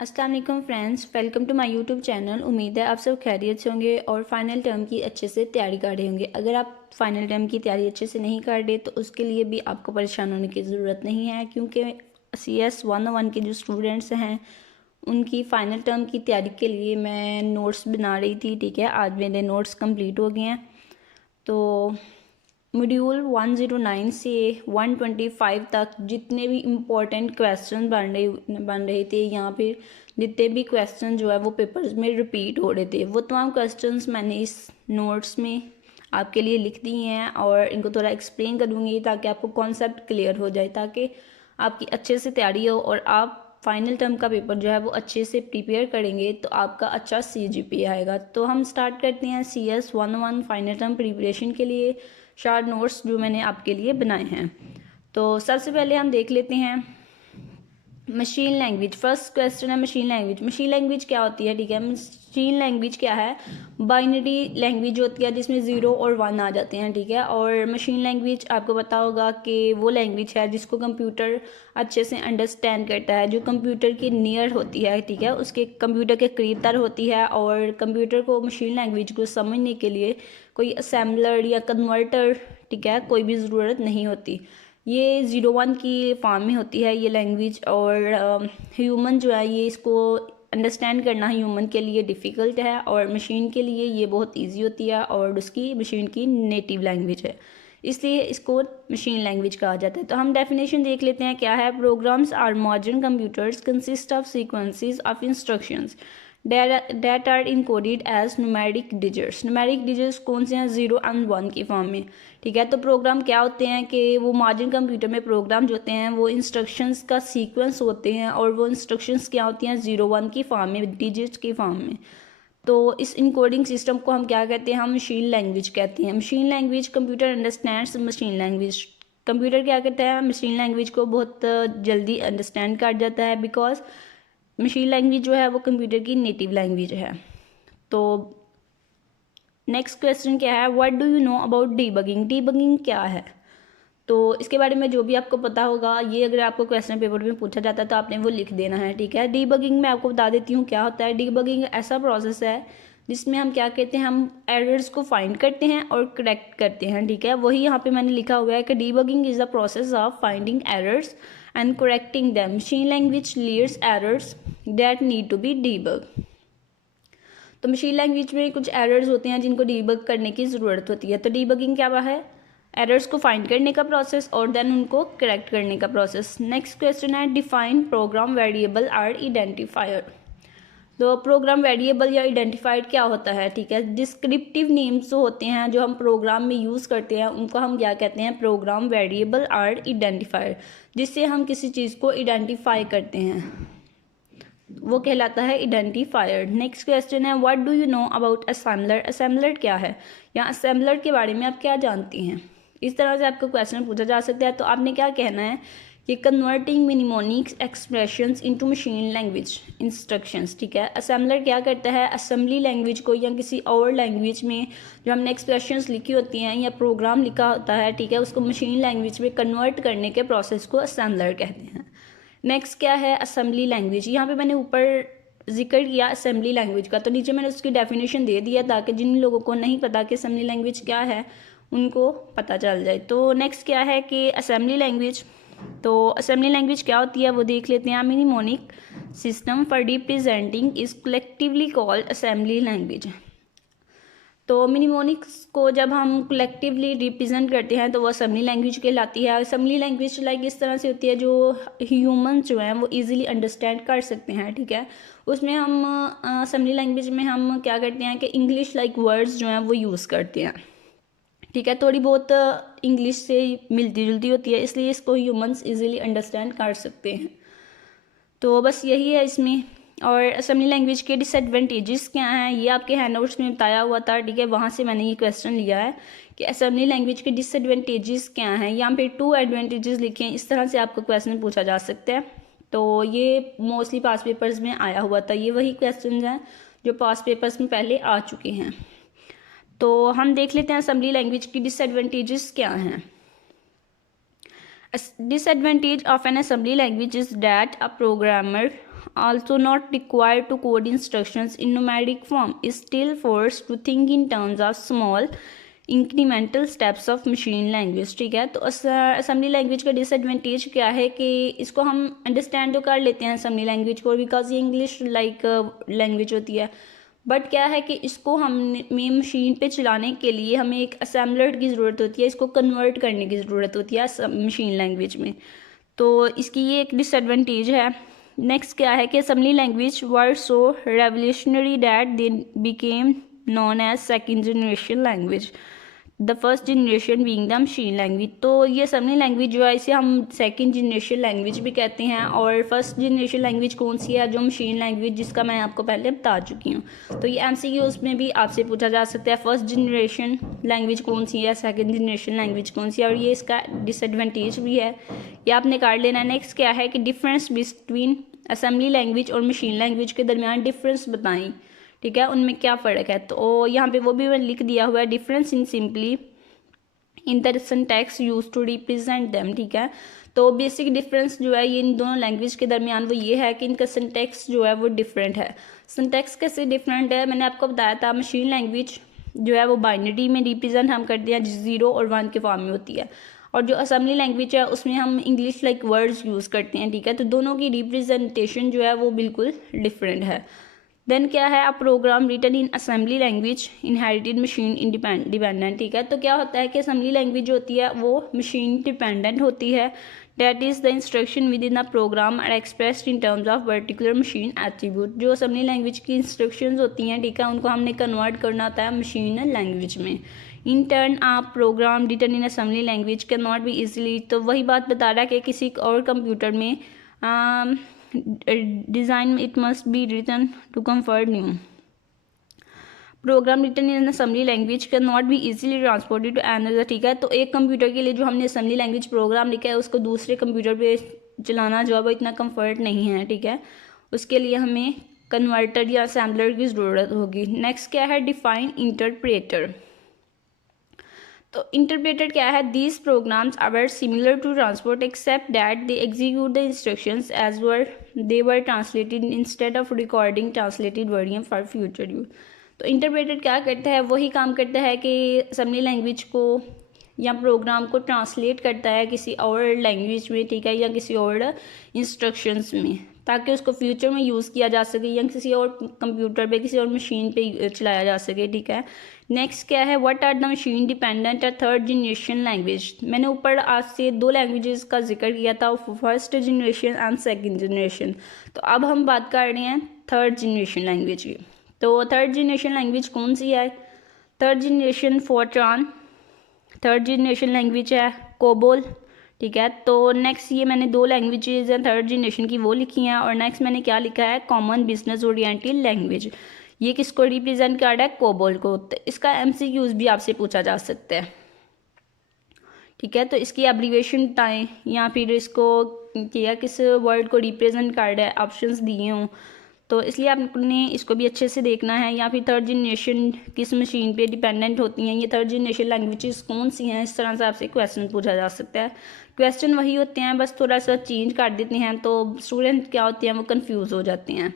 अस्सलाम वालेकुम friends, welcome to my YouTube channel. उम्मीद है आप सब खैरियत से होंगे और फाइनल टर्म की अच्छे से तैयारी कर रहे होंगे। अगर आप फाइनल टर्म की तैयारी अच्छे से नहीं कर रहे तो उसके लिए भी आपको परेशान होने की ज़रूरत नहीं है, क्योंकि CS 101 के जो स्टूडेंट्स हैं उनकी फ़ाइनल टर्म की तैयारी के लिए मैं नोट्स बना रही थी। ठीक है, आज मेरे नोट्स कंप्लीट हो गए हैं। तो मॉड्यूल 109 से 125 तक जितने भी इम्पोर्टेंट क्वेश्चन बन रहे थे, यहाँ पे जितने भी क्वेश्चन जो है वो पेपर्स में रिपीट हो रहे थे, वो तमाम क्वेश्चंस मैंने इस नोट्स में आपके लिए लिख दिए हैं और इनको थोड़ा एक्सप्लेन करूँगी ताकि आपको कॉन्सेप्ट क्लियर हो जाए, ताकि आपकी अच्छे से तैयारी हो और आप फाइनल टर्म का पेपर जो है वो अच्छे से प्रिपेयर करेंगे तो आपका अच्छा CGPA आएगा। तो हम स्टार्ट करते हैं CS 101 फाइनल टर्म प्रिपरेशन के लिए शार्ट नोट्स जो मैंने आपके लिए बनाए हैं। तो सबसे पहले हम देख लेते हैं मशीन लैंग्वेज। फर्स्ट क्वेश्चन है मशीन लैंग्वेज। मशीन लैंग्वेज क्या होती है? ठीक है, मशीन लैंग्वेज क्या है? बाइनरी लैंग्वेज होती है जिसमें 0 और 1 आ जाते हैं। ठीक है, और मशीन लैंग्वेज आपको पता होगा कि वो लैंग्वेज है जिसको कंप्यूटर अच्छे से अंडरस्टैंड करता है, जो कंप्यूटर के नियर होती है। ठीक है, उसके कंप्यूटर के करीब तर होती है और कंप्यूटर को मशीन लैंग्वेज को समझने के लिए कोई असेंबलर या कन्वर्टर, ठीक है, कोई भी ज़रूरत नहीं होती। ये 01 की फॉर्म में होती है ये लैंग्वेज, और ह्यूमन जो है ये इसको अंडरस्टैंड करना ह्यूमन के लिए डिफ़िकल्ट है और मशीन के लिए ये बहुत इजी होती है और उसकी मशीन की नेटिव लैंग्वेज है, इसलिए इसको मशीन लैंग्वेज कहा जाता है। तो हम डेफिनेशन देख लेते हैं क्या है। Programs are modern computers consist of sequences of instructions that are encoded as numeric digits। numeric digits कौन से हैं? 0 and 1 की फॉर्म में। ठीक है, तो प्रोग्राम क्या होते हैं कि वो मॉडर्न कंप्यूटर में प्रोग्राम जो होते हैं वो इंस्ट्रक्शंस का सीक्वेंस होते हैं और वो इंस्ट्रक्शंस क्या होती हैं? 0-1 की फॉर्म में, डिजिट्स की फॉर्म में। तो इस इनकोडिंग सिस्टम को हम क्या कहते हैं? हम मशीन लैंग्वेज कहते हैं। Machine language computer understands machine language. Computer क्या कहता है? मशीन लैंग्वेज को बहुत जल्दी अंडरस्टैंड कर जाता है, बिकॉज मशीन लैंग्वेज जो है वो कंप्यूटर की नेटिव लैंग्वेज है। तो नेक्स्ट क्वेश्चन क्या है? What do you know about debugging. Debugging क्या है? तो इसके बारे में जो भी आपको पता होगा, ये अगर आपको क्वेश्चन पेपर में पूछा जाता है तो आपने वो लिख देना है। ठीक है, डीबगिंग मैं आपको बता देती हूँ क्या होता है। डीबगिंग ऐसा प्रोसेस है जिसमें हम क्या कहते हैं, हम एरर्स को फाइंड करते हैं और करेक्ट करते हैं। ठीक है, वही यहाँ पे मैंने लिखा हुआ है कि debugging is the process of finding errors and correcting them. Machine language clears errors that need to be debug. तो मशीन लैंग्वेज में कुछ एरर्स होते हैं जिनको डीबग करने की ज़रूरत होती है। तो डीबगिंग क्या है? एरर्स को फाइंड करने का प्रोसेस और देन उनको करेक्ट करने का प्रोसेस। नेक्स्ट क्वेश्चन है define program variable or identifier. तो प्रोग्राम वेरिएबल या आइडेंटिफायर क्या होता है? ठीक है, डिस्क्रिप्टिव नेम्स जो होते हैं जो हम प्रोग्राम में यूज़ करते हैं उनको हम क्या कहते हैं? प्रोग्राम वेरिएबल आर आइडेंटिफायर, जिससे हम किसी चीज़ को आइडेंटिफाई करते हैं वो कहलाता है आइडेंटिफायर। नेक्स्ट क्वेश्चन है what do you know about assembler. Assembler क्या है या असेंबलर के बारे में आप क्या जानती हैं? इस तरह से आपको क्वेश्चन पूछा जा सकता है। तो आपने क्या कहना है कि converting mnemonics expressions into machine language instructions. ठीक है, असेंबलर क्या करता है? असेंबली लैंग्वेज को या किसी और लैंग्वेज में जो हमने एक्सप्रेशंस लिखी होती हैं या प्रोग्राम लिखा होता है, ठीक है, उसको मशीन लैंग्वेज में कन्वर्ट करने के प्रोसेस को असेंबलर कहते हैं। नेक्स्ट क्या है? Assembly language. यहाँ पे मैंने ऊपर जिक्र किया असेंबली लैंग्वेज का, तो नीचे मैंने उसकी डेफिनेशन दे दिया ताकि जिन लोगों को नहीं पता कि असेंबली लैंग्वेज क्या है उनको पता चल जाए। तो नेक्स्ट क्या है कि असेंबली लैंग्वेज। तो असेंबली लैंग्वेज क्या होती है वो देख लेते हैं। Mnemonic system for representing is collectively called assembly language. तो मिनिमोनिक्स को जब हम कलेक्टिवली रिप्रेजेंट करते हैं तो वो असेंबली लैंग्वेज कहलाती है। असेंबली लैंग्वेज लाइक इस तरह से होती है जो ह्यूमन जो हैं वो इजीली अंडरस्टैंड कर सकते हैं। ठीक है, उसमें हम असेंबली लैंग्वेज में हम क्या करते हैं कि इंग्लिश लाइक वर्ड्स जो हैं वो यूज़ करते हैं। ठीक है, थोड़ी बहुत इंग्लिश से मिलती जुलती होती है, इसलिए इसको ह्यूमंस इजीली अंडरस्टैंड कर सकते हैं। तो बस यही है इसमें। और असेंबली लैंग्वेज के डिसएडवांटेजेस क्या हैं ये आपके हैंडआउट्स में बताया हुआ था। ठीक है, वहाँ से मैंने ये क्वेश्चन लिया है कि असेंबली लैंग्वेज के डिसएडवांटेजेस क्या हैं। यहाँ पे 2 एडवांटेजेस लिखे हैं, इस तरह से आपको क्वेश्चन पूछा जा सकता है। तो ये मोस्टली पास पेपर्स में आया हुआ था, ये वही क्वेश्चन हैं जो पास पेपर्स में पहले आ चुके हैं। तो हम देख लेते हैं असेंबली लैंग्वेज की डिसएडवांटेजेस क्या हैं। A disadvantage of an assembly language is that a programmer also not required to code instructions in numeric form, is still forced to think in terms of small incremental steps of machine language. ठीक है, तो assembly language का disadvantage क्या है कि इसको हम understand तो कर लेते हैं असेंबली लैंग्वेज को, बिकॉज ये इंग्लिश लाइक लैंग्वेज होती है, बट क्या है कि इसको हमें मशीन पे चलाने के लिए हमें एक असेंबलर की ज़रूरत होती है, इसको कन्वर्ट करने की ज़रूरत होती है मशीन लैंग्वेज में, तो इसकी ये एक डिसएडवांटेज है। नेक्स्ट क्या है कि assembly language were so revolutionary that they became known as second generation language, the first generation being the machine language. तो ये असेंबली लैंग्वेज जो है इसे हम सेकंड जनरेशन लैंग्वेज भी कहते हैं, और फर्स्ट जनरेशन लैंग्वेज कौन सी है, जो मशीन लैंग्वेज जिसका मैं आपको पहले बता चुकी हूँ। तो ये MCQs में भी आपसे पूछा जा सकता है फर्स्ट जनरेशन लैंग्वेज कौन सी है, सेकंड जनरेशन लैंग्वेज कौन सी है, और ये इसका डिसएडवांटेज भी है, ये आपने काट लेना है। नेक्स्ट क्या है कि डिफरेंस बिटवीन असेंबली लैंग्वेज और मशीन लैंग्वेज के दरमियान डिफरेंस बताएं। ठीक है, उनमें क्या फ़र्क है, तो यहाँ पे वो भी मैंने लिख दिया हुआ है, difference in simply in the syntax use to represent them. ठीक है, तो बेसिक डिफरेंस जो है ये इन दोनों लैंग्वेज के दरमियान वो ये है कि इनका सिंटैक्स जो है वो डिफरेंट है। सिंटैक्स कैसे डिफरेंट है, मैंने आपको बताया था मशीन लैंग्वेज जो है वो बाइनरी में रिप्रेजेंट हम करते हैं, 0 और 1 के फॉर्म में होती है, और जो असेंबली लैंग्वेज है उसमें हम इंग्लिश लाइक वर्ड्स यूज़ करते हैं। ठीक है, तो दोनों की रिप्रेजेंटेशन जो है वो बिल्कुल डिफरेंट है। देन क्या है, a program written in assembly language inherited machine dependent. ठीक है, तो क्या होता है कि असेंबली लैंग्वेज जो होती है वो मशीन डिपेंडेंट होती है, that is the instruction within the program are expressed in terms of particular machine attribute. जो असेंबली लैंग्वेज की इंस्ट्रक्शंस होती हैं, ठीक है, उनको हमने कन्वर्ट करना होता है मशीन लैंग्वेज में। इन टर्न आप program written in assembly language can not be easily, तो वही बात बता रहा है कि किसी और कंप्यूटर में design it must be written to comfort new program written in assembly language can not be easily transported to another. ठीक है, तो एक कंप्यूटर के लिए जो हमने असेंबली लैंग्वेज प्रोग्राम लिखा है उसको दूसरे कंप्यूटर पे चलाना जो है वो इतना कंफर्ट नहीं है। ठीक है, उसके लिए हमें कन्वर्टर या असेंबलर की ज़रूरत होगी। नेक्स्ट क्या है, डिफाइन इंटरप्रेटर। तो इंटरप्रेटर क्या है, these programs are similar to transport except that they execute the instructions as they were translated instead of recording translated version for future use. तो इंटरप्रेटर क्या करता है, वही काम करता है कि असेंबली लैंग्वेज को या प्रोग्राम को ट्रांसलेट करता है किसी और लैंग्वेज में, ठीक है, या किसी और इंस्ट्रक्शंस में, ताकि उसको फ्यूचर में यूज़ किया जा सके या किसी और कंप्यूटर पे किसी और मशीन पे चलाया जा सके। ठीक है, नेक्स्ट क्या है, what are the machine dependent और थर्ड जनरेशन लैंग्वेज। मैंने ऊपर आज से 2 लैंग्वेजेस का जिक्र किया था, first generation and second generation. तो अब हम बात कर रहे हैं थर्ड जनरेशन लैंग्वेज की। तो थर्ड जनरेशन लैंग्वेज कौन सी है, third generation Fortran, third generation language है कोबोल। ठीक है, तो नेक्स्ट ये मैंने 2 लैंग्वेजेज हैं थर्ड जनरेशन की वो लिखी हैं, और नेक्स्ट मैंने क्या लिखा है, कॉमन बिजनेस ओरिएंटेड लैंग्वेज। ये किसको रिप्रेजेंट कर रहा है, कोबोल को। तो इसका MCQs भी आपसे पूछा जा सकता है। ठीक है, तो इसकी एब्रीविएशन बताएं या फिर इसको क्या किस वर्ड को रिप्रेजेंट कर रहा है, ऑप्शंस दिए हों, तो इसलिए आपने इसको भी अच्छे से देखना है। या फिर थर्ड जनरेशन किस मशीन पे डिपेंडेंट होती हैं, ये थर्ड जनरेशन लैंग्वेजेस कौन सी हैं, इस तरह से आपसे क्वेश्चन पूछा जा सकता है। क्वेश्चन वही होते हैं, बस थोड़ा सा चेंज कर देते हैं, तो स्टूडेंट क्या होते हैं वो कंफ्यूज हो जाते हैं।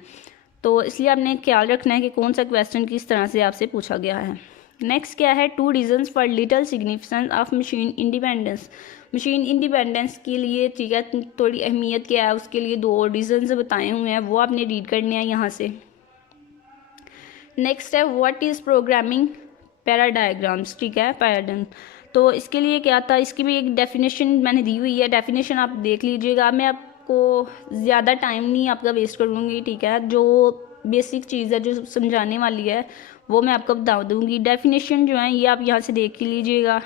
तो इसलिए आपने ख्याल रखना है कि कौन सा क्वेश्चन किस तरह से आपसे पूछा गया है। नेक्स्ट क्या है, 2 reasons for little significance of machine independence. Machine independence के लिए, ठीक है, थोड़ी अहमियत क्या है, उसके लिए 2 रीजन्स बताए हुए हैं, वो आपने रीड करने हैं यहाँ से। नेक्स्ट है, व्हाट इज़ प्रोग्रामिंग पैराडायग्राम्स। ठीक है, पैराडायग्राम, तो इसके लिए क्या था, इसकी भी एक डेफिनेशन मैंने दी हुई है, डेफिनेशन आप देख लीजिएगा। मैं आपको ज़्यादा टाइम नहीं आपका वेस्ट करूँगी। ठीक है, जो बेसिक चीज़ है जो समझाने वाली है वो मैं आपको बता दूँगी। डेफिनेशन जो है ये आप यहाँ से देख ही लीजिएगा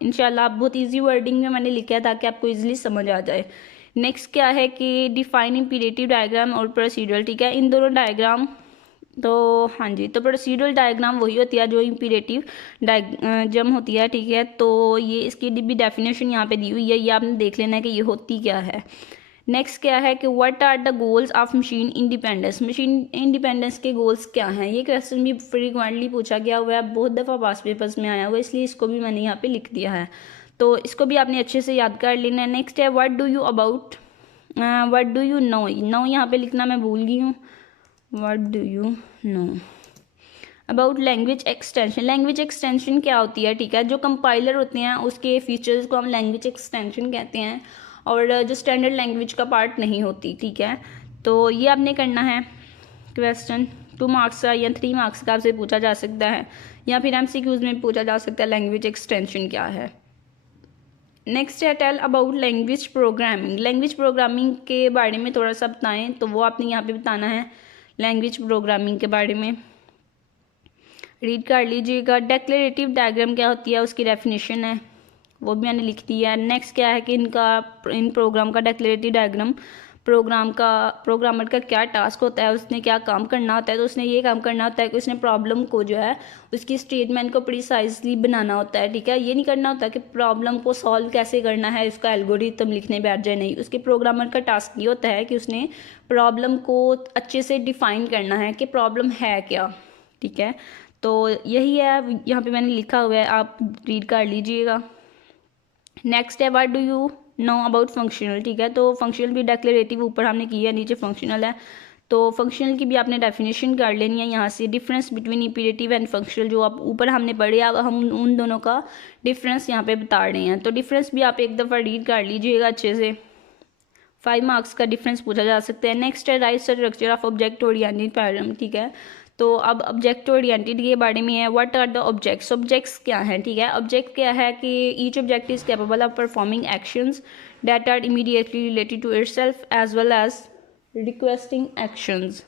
इंशाल्लाह। बहुत इजी वर्डिंग में मैंने लिखा है ताकि आपको इजीली समझ आ जाए। नेक्स्ट क्या है कि डिफाइन इंपीरेटिव डायग्राम और प्रोसीडुरल। ठीक है, इन दोनों डायग्राम, तो हाँ जी, तो प्रोसीडुरल डायग्राम वही होती है जो इंपीरेटिव डायग्राम होती है। ठीक है, तो ये इसकी भी डेफिनेशन यहाँ पे दी हुई है, ये आपने देख लेना है कि ये होती क्या है। नेक्स्ट क्या है कि what are the goals of machine independence. Machine independence के गोल्स क्या हैं, ये क्वेश्चन भी फ्रीक्वेंटली पूछा गया हुआ है, बहुत दफ़ा पास पेपर्स में आया हुआ है, इसलिए इसको भी मैंने यहाँ पे लिख दिया है, तो इसको भी आपने अच्छे से याद कर लेना है। नेक्स्ट है, what do you about what do you know, know यहाँ पे लिखना मैं भूल गई हूँ। What do you know about language extension. Language extension क्या होती है, ठीक है, जो कंपाइलर होते हैं उसके फीचर्स को हम लैंग्वेज एक्सटेंशन कहते हैं, और जो स्टैंडर्ड लैंग्वेज का पार्ट नहीं होती, ठीक है। तो ये आपने करना है। क्वेश्चन 2 मार्क्स का या 3 मार्क्स का आपसे पूछा जा सकता है, या फिर MCQs में पूछा जा सकता है लैंग्वेज एक्सटेंशन क्या है। नेक्स्ट है tell about language programming. Language programming के बारे में थोड़ा सा बताएं, तो वो आपने यहाँ पे बताना है लैंग्वेज प्रोग्रामिंग के बारे में। रीड कर लीजिएगा। डेक्लेरेटिव डायग्राम क्या होती है, उसकी डेफिनेशन है, वो भी मैंने लिख दी है। नेक्स्ट क्या है कि इन प्रोग्राम का डेक्लेरेटिव डायग्राम, प्रोग्रामर का क्या टास्क होता है, उसने क्या काम करना होता है। तो उसने ये काम करना होता है कि उसने प्रॉब्लम को जो है उसकी स्टेटमेंट को प्रिसाइजली बनाना होता है, ठीक है। ये नहीं करना होता कि प्रॉब्लम को सॉल्व कैसे करना है, उसका एल्गोरिथम लिखने बैठ जाए, नहीं। उसके प्रोग्रामर का टास्क ये होता है कि उसने प्रॉब्लम को अच्छे से डिफाइन करना है कि प्रॉब्लम है क्या, ठीक है। तो यही है, यहाँ पे मैंने लिखा हुआ है, आप रीड कर लीजिएगा। नेक्स्ट है what do you know about functional, ठीक है। तो फंक्शनल भी डेक्लेरेटिव ऊपर हमने की है, नीचे फंक्शनल है। तो फंक्शनल की भी आपने डेफिनेशन कर लेनी है यहाँ से। डिफरेंस बिटवीन इम्पीरेटिव एंड फंक्शनल जो आप ऊपर हमने पढ़े, अब हम उन दोनों का डिफरेंस यहाँ पे बता रहे हैं। तो डिफरेंस भी आप एक दफ़ा रीड कर लीजिएगा अच्छे से, 5 मार्क्स का डिफरेंस पूछा जा सकता है। नेक्स्ट है right structure of object oriented pattern, ठीक है। तो अब ऑब्जेक्ट ओरिएंटेड के बारे में है। What are the objects, objects क्या हैं, ठीक है। ऑब्जेक्ट क्या है कि each object is capable of performing actions that are immediately related to itself as well as requesting actions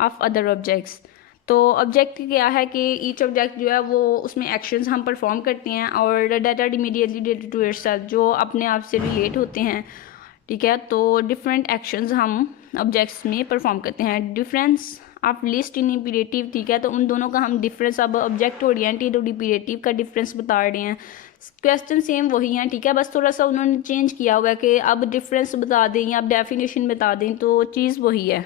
of other objects. तो ऑब्जेक्ट क्या है कि ईच ऑब्जेक्ट जो है वो उसमें एक्शंस हम परफॉर्म करते हैं, और that are immediately related to itself, जो अपने आप से रिलेट होते हैं, ठीक है। तो डिफरेंट एक्शंस हम ऑब्जेक्ट्स में परफॉर्म करते हैं। डिफरेंस ऑफ लिस्ट इन इम्पीरेटिव, ठीक है। तो उन दोनों का हम डिफरेंस, अब ऑब्जेक्ट ओरिएंटेड और इम्पीरेटिव का डिफरेंस बता रहे हैं। क्वेश्चन सेम वही है, ठीक है, बस थोड़ा सा उन्होंने चेंज किया हुआ है कि अब डिफरेंस बता दें या अब डेफिनेशन बता दें, तो चीज़ वही है।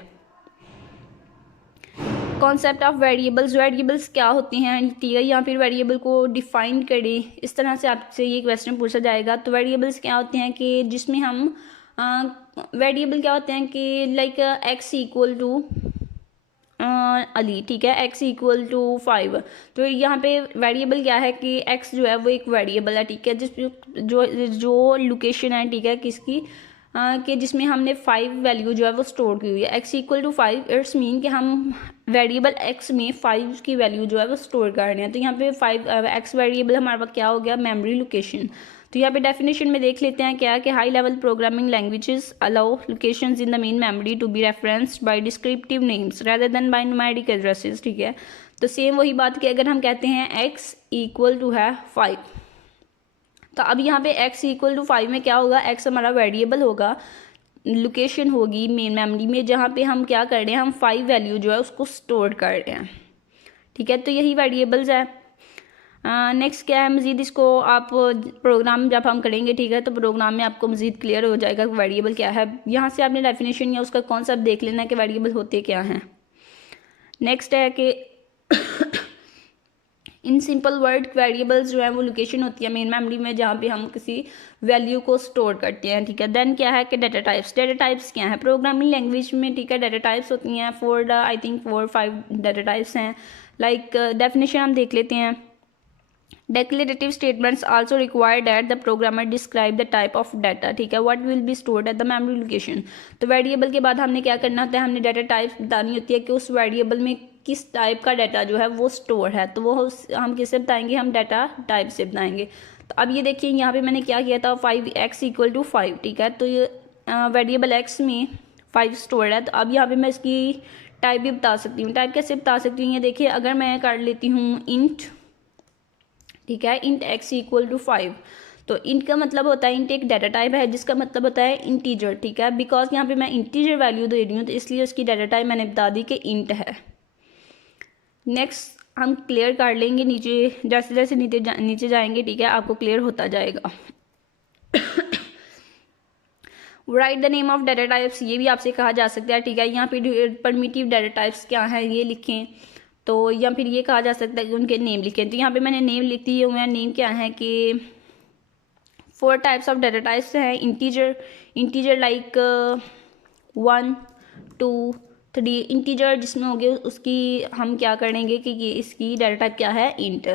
कॉन्सेप्ट ऑफ वेरिएबल्स, वेरिएबल्स क्या होते हैं, ठीक है, या फिर वेरिएबल को डिफाइन करें, इस तरह से आपसे ये क्वेश्चन पूछा जाएगा। तो वेरिएबल्स क्या होते हैं कि जिसमें हम वेरिएबल क्या होते हैं कि लाइक एक्स इक्वल टू अली, ठीक है, x इक्वल टू 5। तो यहाँ पे वेरिएबल क्या है कि x जो है वो एक वेरिएबल है, ठीक है, जो लोकेशन है, ठीक है, किसकी कि जिसमें हमने 5 वैल्यू जो है वो स्टोर की हुई है। x equal to 5 it's mean कि हम वेरिएबल x में 5 की वैल्यू जो है वो स्टोर कर रहे हैं। तो यहाँ पे 5 x वेरिएबल हमारे पास क्या हो गया, मेमोरी लोकेशन। तो यहाँ पे डेफिनेशन में देख लेते हैं क्या है कि high level programming languages allow locations in the main memory to be referenced by descriptive names rather than by numeric addresses, ठीक है। तो सेम वही बात कि अगर हम कहते हैं x इक्वल टू है 5, तो अब यहाँ पे x इक्वल टू 5 में क्या होगा, x हमारा वेरिएबल होगा, लोकेशन होगी मेन मेमोरी में, जहाँ पे हम क्या कर रहे हैं, हम 5 वैल्यू जो है उसको स्टोर कर रहे हैं, ठीक है। तो यही वेरिएबल्स है। नेक्स्ट क्या है, मज़ीद इसको आप प्रोग्राम जब हम करेंगे, ठीक है, तो प्रोग्राम में आपको मज़ीद क्लियर हो जाएगा कि वेरिएबल क्या है। यहाँ से आपने डेफिनेशन या उसका कॉन्सेप्ट देख लेना है कि वेरिएबल होते क्या हैं। नेक्स्ट है कि इन सिंपल वर्ड वेरिएबल्स जो है वो लोकेशन होती है मेन मेमोरी में, जहाँ पे हम किसी वैल्यू को स्टोर करते हैं, ठीक है। देन क्या है कि डाटा टाइप्स, डाटा टाइप्स क्या है प्रोग्रामिंग लैंग्वेज में, ठीक है। डाटा टाइप्स होती हैं 4 आई थिंक 4-5 डाटा टाइप्स हैं। लाइक डेफिनेशन हम देख लेते हैं। Declarative statements also require that the programmer describe the type of data, ठीक है, what will be stored at the memory location। तो वेरिएबल के बाद हमने क्या करना होता है, हमने डाटा टाइप बतानी होती है कि उस वेरिएबल में किस टाइप का डाटा जो है वो स्टोर है। तो वो हम किससे बताएंगे, हम डाटा टाइप से बताएंगे। तो अब ये देखिए यहाँ पे मैंने क्या किया था, 5x इक्वल टू 5, ठीक है। तो ये वेरिएबल x में 5 स्टोर है। तो अब यहाँ पे मैं इसकी टाइप भी बता सकती हूँ। टाइप कैसे बता सकती हूँ, ये देखिए, अगर मैं कर लेती हूँ इंट, ठीक है, इंट x इक्वल टू 5, तो इंट का मतलब होता है, इंट एक डाटा टाइप है जिसका मतलब होता है इंटीजर, ठीक है। बिकॉज यहाँ पे मैं इंटीजर वैल्यू दे रही हूँ, तो इसलिए उसकी डाटा टाइप मैंने बता दी कि इंट है। नेक्स्ट हम क्लियर कर लेंगे, नीचे जैसे जैसे नीचे जाएंगे, ठीक है, आपको क्लियर होता जाएगा। Right the name of data types, ये भी आपसे कहा जा सकता है, ठीक है। यहाँ पे परमिटिव डाटा टाइप्स क्या है ये लिखें, तो या फिर ये कहा जा सकता है कि उनके नेम लिखें। तो यहाँ पे मैंने नेम लिख दिए हुए हैं। नेम क्या है कि 4 टाइप्स ऑफ डाटा टाइप्स हैं। Integer like 1 2 3। इंटीजर जिसमें हो गया उसकी हम क्या करेंगे कि ये इसकी डाटा टाइप क्या है, इंट।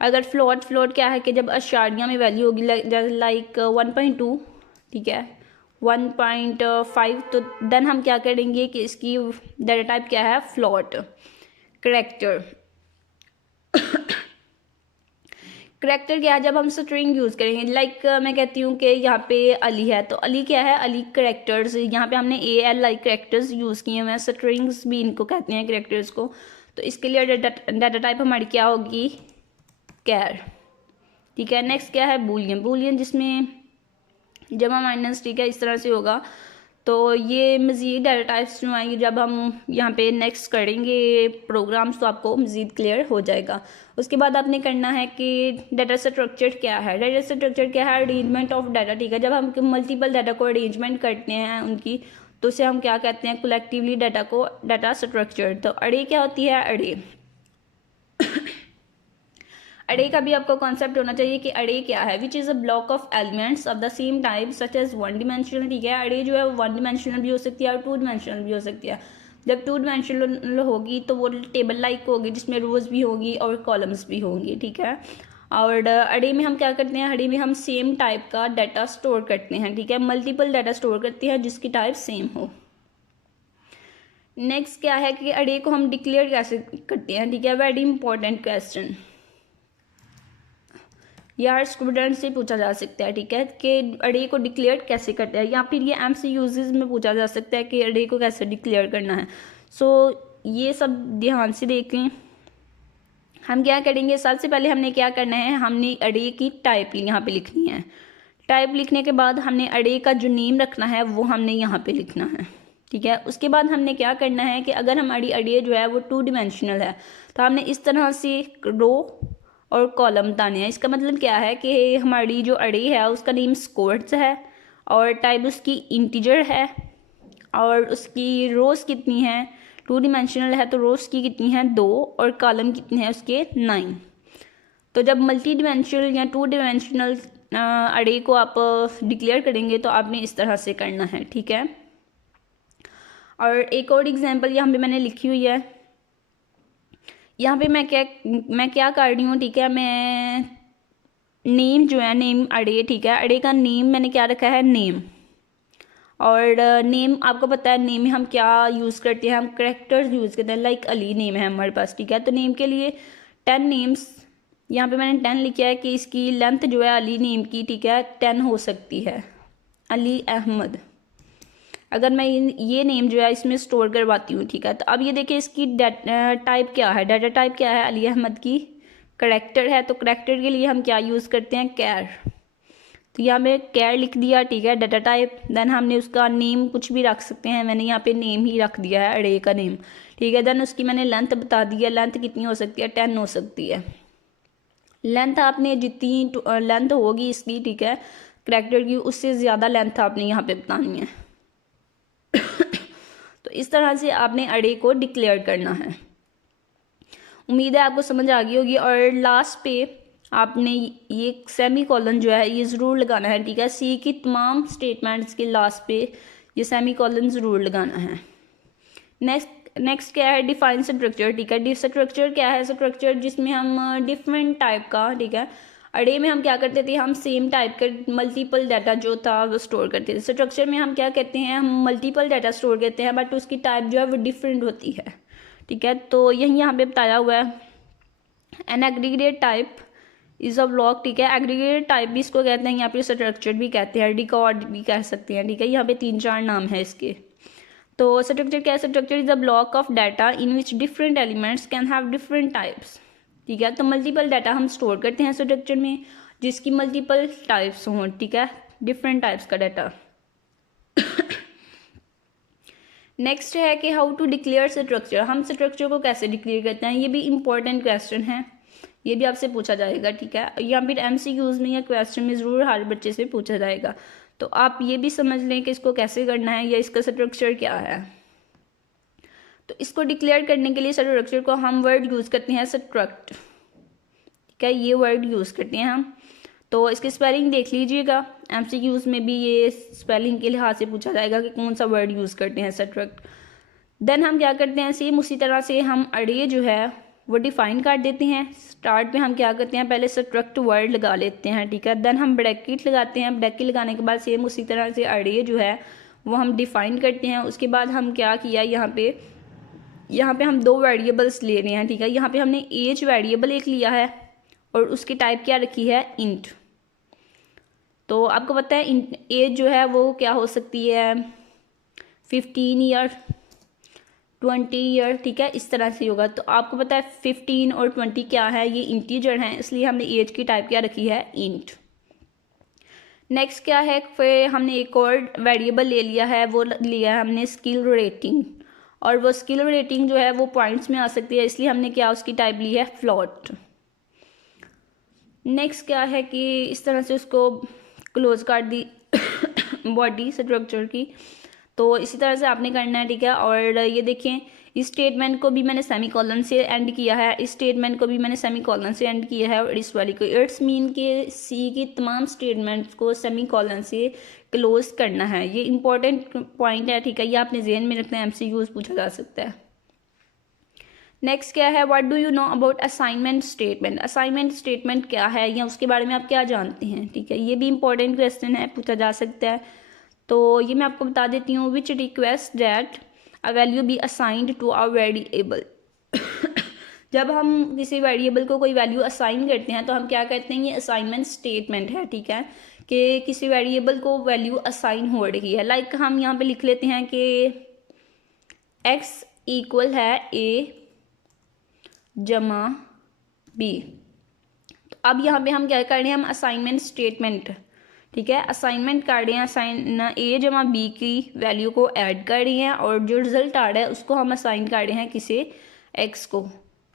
अगर फ्लोट क्या है कि जब अशारिया में वैल्यू होगी लाइक 1.2, ठीक है, 1.5, तो देन हम क्या करेंगे कि इसकी डाटा टाइप क्या है, फ्लोट। करैक्टर क्या है, जब हम स्ट्रिंग यूज़ करेंगे, लाइक मैं कहती हूँ कि यहाँ पे अली है, तो अली क्या है, अली करैक्टर्स, यहाँ पे हमने ALI करैक्टर्स यूज़ किए हुए हैं, स्ट्रिंग्स भी इनको कहते हैं करैक्टर्स को। तो इसके लिए डाटा टाइप हमारी क्या होगी, कैर, ठीक है। नेक्स्ट क्या है, बूलियन जिसमें जमा माइनस, ठीक है, इस तरह से होगा। तो ये मज़ीद डाटा टाइप्स जो आएंगे जब हम यहाँ पे नेक्स्ट करेंगे प्रोग्राम्स, तो आपको मज़ीद क्लियर हो जाएगा। उसके बाद आपने करना है कि डाटा स्ट्रक्चर क्या है। डाटा स्ट्रक्चर क्या है, अरेंजमेंट ऑफ डाटा, ठीक है। जब हम मल्टीपल डाटा को अरेंजमेंट करते हैं उनकी, तो उसे हम क्या कहते हैं, कलेक्टिवली डाटा को डाटा स्ट्रक्चर। तो अरे क्या होती है, अरे का भी आपको कॉन्सेप्ट होना चाहिए कि अरे क्या है, which is a block of elements of the same type such as 1 dimensional, ठीक है। अरे जो है 1 डिमेंशनल भी हो सकती है और 2 डिमेंशनल भी हो सकती है। जब 2 डिमेंशनल होगी तो वो टेबल लाइक होगी जिसमें रोज भी होगी और कॉलम्स भी होंगी, ठीक है। और अरे में हम क्या करते हैं, अरे में हम सेम टाइप का डाटा स्टोर करते हैं, ठीक है। मल्टीपल डाटा स्टोर करते हैं जिसकी टाइप सेम हो। नेक्स्ट क्या है कि अरे को हम डिक्लेयर कैसे करते हैं, ठीक है। वेरी इंपॉर्टेंट क्वेश्चन, यार स्टूडेंट से पूछा जा सकता है, ठीक है, कि अरे को डिक्लेयर कैसे करते हैं, या फिर ये MCQs में पूछा जा सकता है कि अरे को कैसे डिक्लेयर करना है। सो ये सब ध्यान से देख लें। हम क्या करेंगे, सबसे पहले हमने क्या करना है, हमने अरे की टाइप यहाँ पे लिखनी है। टाइप लिखने के बाद हमने अरे का जो नेम रखना है वो हमने यहाँ पे लिखना है, ठीक है। उसके बाद हमने क्या करना है कि अगर हमारी अरे जो है वो 2 डिमेंशनल है, तो हमने इस तरह से रो और कॉलम बताने हैं। इसका मतलब क्या है कि हमारी जो अरे है उसका नेम स्क्वाड्स है और टाइप उसकी इंटीजर है और उसकी रोज़ कितनी है, 2 डिमेंशनल है तो रोज़ की कितनी है, 2, और कॉलम कितने हैं उसके, 9। तो जब मल्टी डिमेंशनल या 2 डिमेंशनल अरे को आप डिक्लेयर करेंगे तो आपने इस तरह से करना है, ठीक है। और एक और एग्जांपल यहाँ पे मैंने लिखी हुई है। यहाँ पे मैं क्या कर रही हूँ, ठीक है, मैं नेम जो है, नेम अरे, ठीक है, अरे का नेम मैंने क्या रखा है, नेम। और नेम आपको पता है नेम में हम क्या यूज़ करते हैं, हम करैक्टर्स यूज़ करते हैं, लाइक अली नेम है हमारे पास, ठीक है। तो नेम के लिए 10 नेम्स, यहाँ पे मैंने 10 लिखा है कि इसकी लेंथ जो है अली नेम की, ठीक है, 10 हो सकती है, अली अहमद। अगर मैं ये नेम जो है इसमें स्टोर करवाती हूँ, ठीक है। तो अब ये देखिए इसकी टाइप क्या है, डाटा टाइप क्या है, अली अहमद की करैक्टर है। तो करैक्टर के लिए हम क्या यूज़ करते हैं, कैर। तो यहाँ पे कैर लिख दिया, ठीक है, डाटा टाइप। देन हमने उसका नेम कुछ भी रख सकते हैं, मैंने यहाँ पे नेम ही रख दिया है, अरे का नेम, ठीक है। देन उसकी मैंने लेंथ बता दी है, लेंथ कितनी हो सकती है, 10 हो सकती है। लेंथ आपने जितनी लेंथ होगी इसकी, ठीक है, करैक्टर की, उससे ज़्यादा लेंथ आपने यहाँ पे बतानी है। तो इस तरह से आपने अरे को डिक्लेयर करना है। उम्मीद है आपको समझ आ गई होगी। और लास्ट पे आपने ये सेमी कॉलन जो है ये ज़रूर लगाना है, ठीक है। सी की तमाम स्टेटमेंट्स के लास्ट पे ये सेमी कॉलन ज़रूर लगाना है। नेक्स्ट क्या है, डिफाइन स्ट्रक्चर, ठीक है। स्ट्रक्चर क्या है, स्ट्रक्चर जिसमें हम डिफरेंट टाइप का, ठीक है, अरे में हम क्या करते थे, हम सेम टाइप का मल्टीपल डाटा जो था वो स्टोर करते थे। स्ट्रक्चर में हम क्या कहते हैं, हम मल्टीपल डाटा स्टोर करते हैं बट उसकी टाइप जो है वो डिफरेंट होती है, ठीक है। तो यही यहाँ पे बताया हुआ है, an aggregate type is a block, ठीक है। एग्रीगेट टाइप भी इसको कहते हैं, यहाँ पे स्ट्रक्चर भी कहते हैं, रिकॉर्ड भी कह सकते हैं, ठीक है। यहाँ पे 3-4 नाम है इसके। तो स्ट्रक्चर क्या है, structure is a block of data in which different elements can have different types, ठीक है। तो मल्टीपल डाटा हम स्टोर करते हैं स्ट्रक्चर में जिसकी मल्टीपल टाइप्स हों, ठीक है, डिफरेंट टाइप्स का डाटा। नेक्स्ट है कि हाउ टू डिक्लेयर स्ट्रक्चर, हम स्ट्रक्चर को कैसे डिक्लेयर करते हैं, ये भी इंपॉर्टेंट क्वेश्चन है, ये भी आपसे पूछा जाएगा, ठीक है। या फिर MCQs में या क्वेश्चन में ज़रूर हर बच्चे से पूछा जाएगा। तो आप ये भी समझ लें कि इसको कैसे करना है या इसका स्ट्रक्चर क्या है। तो इसको डिक्लेयर करने के लिए स्ट्रक्चर को हम वर्ड यूज़ करते हैं, स्ट्रक्ट, ठीक है, ये वर्ड यूज़ करते हैं हम। तो इसकी स्पेलिंग देख लीजिएगा, एमसीक्यूज़ में भी ये स्पेलिंग के लिहाज से पूछा जाएगा कि कौन सा वर्ड यूज़ करते हैं सब्ट्रैक्ट। देन हम क्या करते हैं, सेम उसी तरह से हम अरे जो है वो डिफाइन कर देते हैं। स्टार्ट में हम क्या करते हैं, पहले सब्ट्रैक्ट वर्ड लगा लेते हैं, ठीक है। देन हम ब्रैकेट लगाते हैं, ब्रैकेट लगाने के बाद सेम उसी तरह से अरे जो है वो हम डिफाइन करते हैं। उसके बाद हम क्या किया, यहाँ पे हम 2 वेरिएबल्स ले रहे हैं, ठीक है। यहाँ पे हमने एज वेरिएबल एक लिया है और उसकी टाइप क्या रखी है, इंट। तो आपको पता है एज जो है वो क्या हो सकती है, 15 ईयर, 20 ईयर, ठीक है, इस तरह से होगा। तो आपको पता है 15 और 20 क्या है, ये इंटीजर हैं, इसलिए हमने एज की टाइप क्या रखी है, इंट। नेक्स्ट क्या है, फिर हमने एक और वेरिएबल ले लिया है, वो लिया है हमने स्किल रेटिंग, और वो स्किल रेटिंग जो है वो पॉइंट्स में आ सकती है, इसलिए हमने क्या उसकी टाइप ली है, फ्लोट। नेक्स्ट क्या है कि इस तरह से उसको क्लोज कर दी बॉडी स्ट्रक्चर की। तो इसी तरह से आपने करना है, ठीक है। और ये देखें, इस स्टेटमेंट को भी मैंने सेमी कॉलन से एंड किया है, इस स्टेटमेंट को भी मैंने सेमी कॉलन से एंड किया है, और इस वाली को। इट्स मीन के सी की तमाम स्टेटमेंट्स को सेमी कॉलन से क्लोज करना है। ये इंपॉर्टेंट पॉइंट है, ठीक है, ये आपने जहन में रखना है, एमसीक्यूज पूछा जा सकता है। नेक्स्ट क्या है, what do you know about assignment statement. Assignment statement क्या है या उसके बारे में आप क्या जानते हैं, ठीक है, ये भी इंपॉर्टेंट क्वेश्चन है, पूछा जा सकता है। तो ये मैं आपको बता देती हूँ, which request that a value be assigned to a variable. जब हम किसी वेरिएबल को कोई वैल्यू असाइन करते हैं तो हम क्या करते हैं, ये असाइनमेंट स्टेटमेंट है, ठीक है, कि किसी वेरिएबल को वैल्यू असाइन हो रही है। लाइक हम यहाँ पे लिख लेते हैं कि x इक्वल है a जमा b। तो अब यहाँ पे हम क्या कर रहे हैं, हम असाइनमेंट स्टेटमेंट, ठीक है, असाइनमेंट कर रहे हैं, असाइन a जमा b की वैल्यू को ऐड कर रही हैं, और जो रिजल्ट आ रहा है उसको हम असाइन कर रहे हैं किसी x को।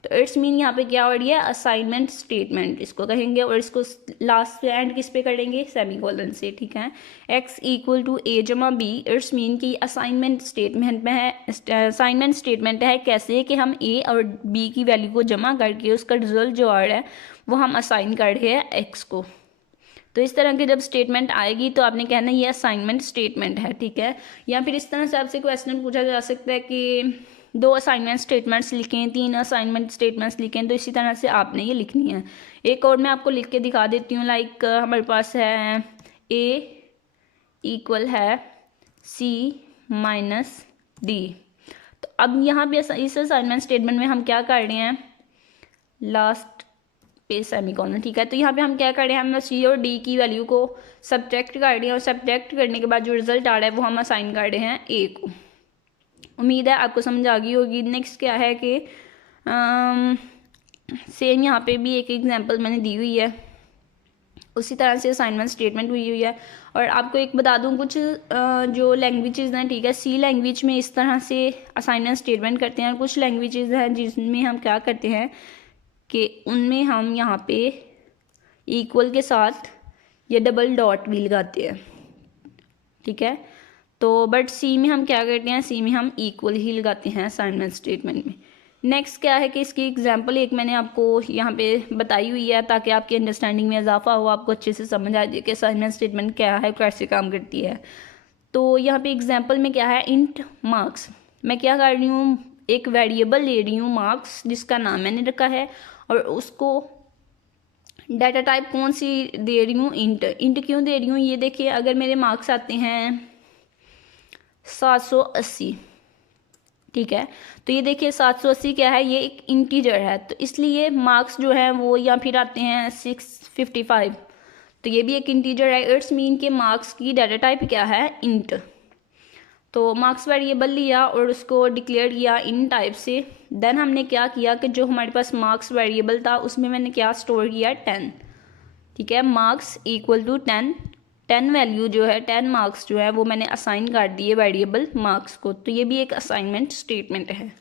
तो इट्स मीन यहाँ पे क्या हो रही है, असाइनमेंट स्टेटमेंट इसको कहेंगे, और इसको लास्ट पे एंड किस पे करेंगे, सेमी कॉलन से, ठीक है। x इक्वल टू a जमा b, इट्स मीन की असाइनमेंट स्टेटमेंट में है, असाइनमेंट स्टेटमेंट है कैसे कि हम a और b की वैल्यू को जमा करके उसका रिजल्ट जो आ रहा है वो हम असाइन कर रहे हैं x को। तो इस तरह की जब स्टेटमेंट आएगी तो आपने कहना ये असाइनमेंट स्टेटमेंट है, ठीक है। या फिर इस तरह से आपसे क्वेश्चन पूछा जा सकता है कि 2 असाइनमेंट स्टेटमेंट्स लिखें, 3 असाइनमेंट स्टेटमेंट्स लिखें, तो इसी तरह से आपने ये लिखनी है। एक और मैं आपको लिख के दिखा देती हूँ, लाइक हमारे पास है a इक्वल है c माइनस d। तो अब यहाँ पे इस असाइनमेंट स्टेटमेंट में हम क्या कर रहे हैं, लास्ट पे सेमीकोलन, ठीक है। तो यहाँ पे हम क्या कर रहे हैं, हम सी और डी की वैल्यू को सब्ट्रैक्ट कर रहे हैं, और सब्ट्रैक्ट करने के बाद जो रिजल्ट आ रहा है वो हम असाइन कर रहे हैं ए को। उम्मीद है आपको समझ आ गई होगी। नेक्स्ट क्या है कि सेम यहाँ पे भी एक एग्जांपल मैंने दी हुई है, उसी तरह से असाइनमेंट स्टेटमेंट हुई है। और आपको एक बता दूँ, कुछ जो लैंग्वेजेस हैं, ठीक है, सी लैंग्वेज में इस तरह से असाइनमेंट स्टेटमेंट करते हैं, और कुछ लैंग्वेजेस हैं जिसमें हम क्या करते हैं कि उनमें हम यहाँ पे इक्वल के साथ ये डबल डॉट भी लगाते हैं, ठीक है। तो बट सी में हम क्या करते हैं, सी में हम इक्वल ही लगाते हैं असाइनमेंट स्टेटमेंट में। नेक्स्ट क्या है कि इसकी एग्जांपल एक मैंने आपको यहाँ पे बताई हुई है, ताकि आपकी अंडरस्टैंडिंग में इजाफा हो, आपको अच्छे से समझ आ जाए कि असाइनमेंट स्टेटमेंट क्या है, कैसे काम करती है। तो यहाँ पे एग्जांपल में क्या है, इंट मार्क्स। मैं क्या कर रही हूँ, एक वेरिएबल ले रही हूँ मार्क्स, जिसका नाम मैंने रखा है, और उसको डाटा टाइप कौन सी दे रही हूँ, इंट। इंट क्यों दे रही हूँ, ये देखिए, अगर मेरे मार्क्स आते हैं 780, ठीक है, तो ये देखिए 780 क्या है, ये एक इंटीजर है, तो इसलिए मार्क्स जो है वो या फिर आते हैं 655, तो ये भी एक इंटीजर है। इट्स मीन के मार्क्स की डाटा टाइप क्या है, इंट। तो मार्क्स वेरिएबल लिया और उसको डिक्लेयर किया इन टाइप से। देन हमने क्या किया कि जो हमारे पास मार्क्स वेरिएबल था उसमें मैंने क्या स्टोर किया, 10, ठीक है। मार्क्स इक्वल टू 10 वैल्यू जो है, 10 मार्क्स जो है वो मैंने असाइन कर दिए वेरिएबल मार्क्स को। तो ये भी एक असाइनमेंट स्टेटमेंट है।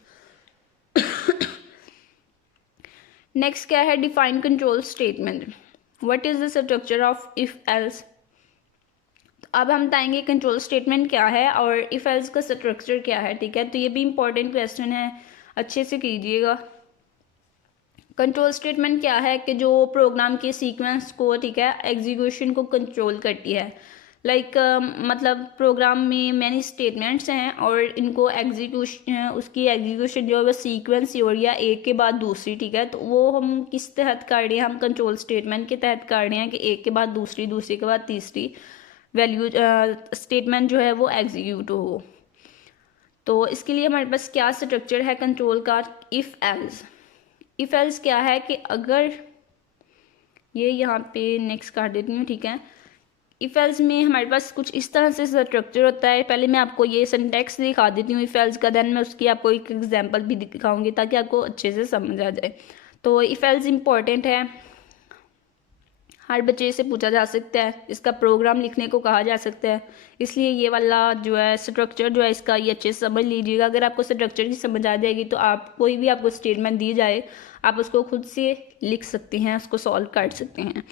नेक्स्ट क्या है, define control statement. What is the structure of if else. अब हम बताएंगे कंट्रोल स्टेटमेंट क्या है और इफ एल्स का स्ट्रक्चर क्या है, ठीक है। तो ये भी इंपॉर्टेंट क्वेश्चन है, अच्छे से कीजिएगा। कंट्रोल स्टेटमेंट क्या है कि जो प्रोग्राम के सीक्वेंस को, ठीक है, एग्जीक्यूशन को कंट्रोल करती है। मतलब प्रोग्राम में मैनी स्टेटमेंट्स हैं और इनको एग्जीक्यूशन, उसकी एग्जीक्यूशन जो है वो सीक्वेंस ही हो रही है एक के बाद दूसरी, ठीक है। तो वो हम किस तहत कर रहे हैं, हम कंट्रोल स्टेटमेंट के तहत कर रहे हैं कि एक के बाद दूसरी, दूसरी के बाद तीसरी वैल्यू स्टेटमेंट जो है वो एग्जीक्यूट हो। तो इसके लिए हमारे पास क्या स्ट्रक्चर है कंट्रोल का, इफ़ एल्स। इफ़ एल्स क्या है कि अगर ये यहाँ पे नेक्स्ट कर देती हूँ, ठीक है। इफ़ एल्स में हमारे पास कुछ इस तरह से स्ट्रक्चर होता है। पहले मैं आपको ये सिंटैक्स दिखा देती हूँ इफ़ एल्स का, देन मैं उसकी आपको एक एग्जांपल भी दिखाऊंगी ताकि आपको अच्छे से समझ आ जाए। तो इफ़ एल्स इम्पॉर्टेंट है, हर बच्चे से पूछा जा सकता है, इसका प्रोग्राम लिखने को कहा जा सकता है, इसलिए ये वाला जो है स्ट्रक्चर जो है इसका ये अच्छे से समझ लीजिएगा। अगर आपको स्ट्रक्चर की समझ आ जाएगी तो आप कोई भी आपको स्टेटमेंट दी जाए आप उसको खुद से लिख सकते हैं, उसको सॉल्व कर सकते हैं।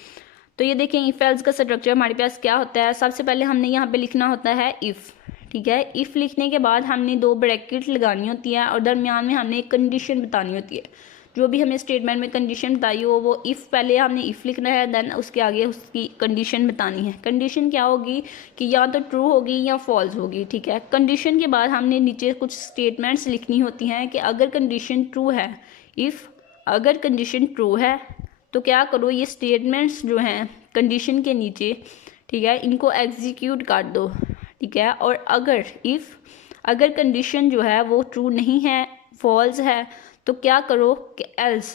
तो ये देखें इफ़ एल्स का स्ट्रक्चर हमारे पास क्या होता है। सबसे पहले हमने यहाँ पे लिखना होता है इफ़, ठीक है। इफ़ लिखने के बाद हमने 2 ब्रैकेट लगानी होती है और दरमियान में हमने एक कंडीशन बतानी होती है। जो भी हमें स्टेटमेंट में कंडीशन बताई हो वो इफ़, पहले हमने इफ़ लिखना है, देन उसके आगे उसकी कंडीशन बतानी है। कंडीशन क्या होगी कि या तो ट्रू होगी या फॉल्स होगी, ठीक है। कंडीशन के बाद हमने नीचे कुछ स्टेटमेंट्स लिखनी होती हैं कि अगर कंडीशन ट्रू है, इफ़ अगर कंडीशन ट्रू है तो क्या करो, ये स्टेटमेंट्स जो हैं कंडीशन के नीचे, ठीक है, इनको एग्जीक्यूट कर दो, ठीक है। और अगर कंडीशन जो है वो ट्रू नहीं है, फॉल्स है, तो क्या करो कि एल्स,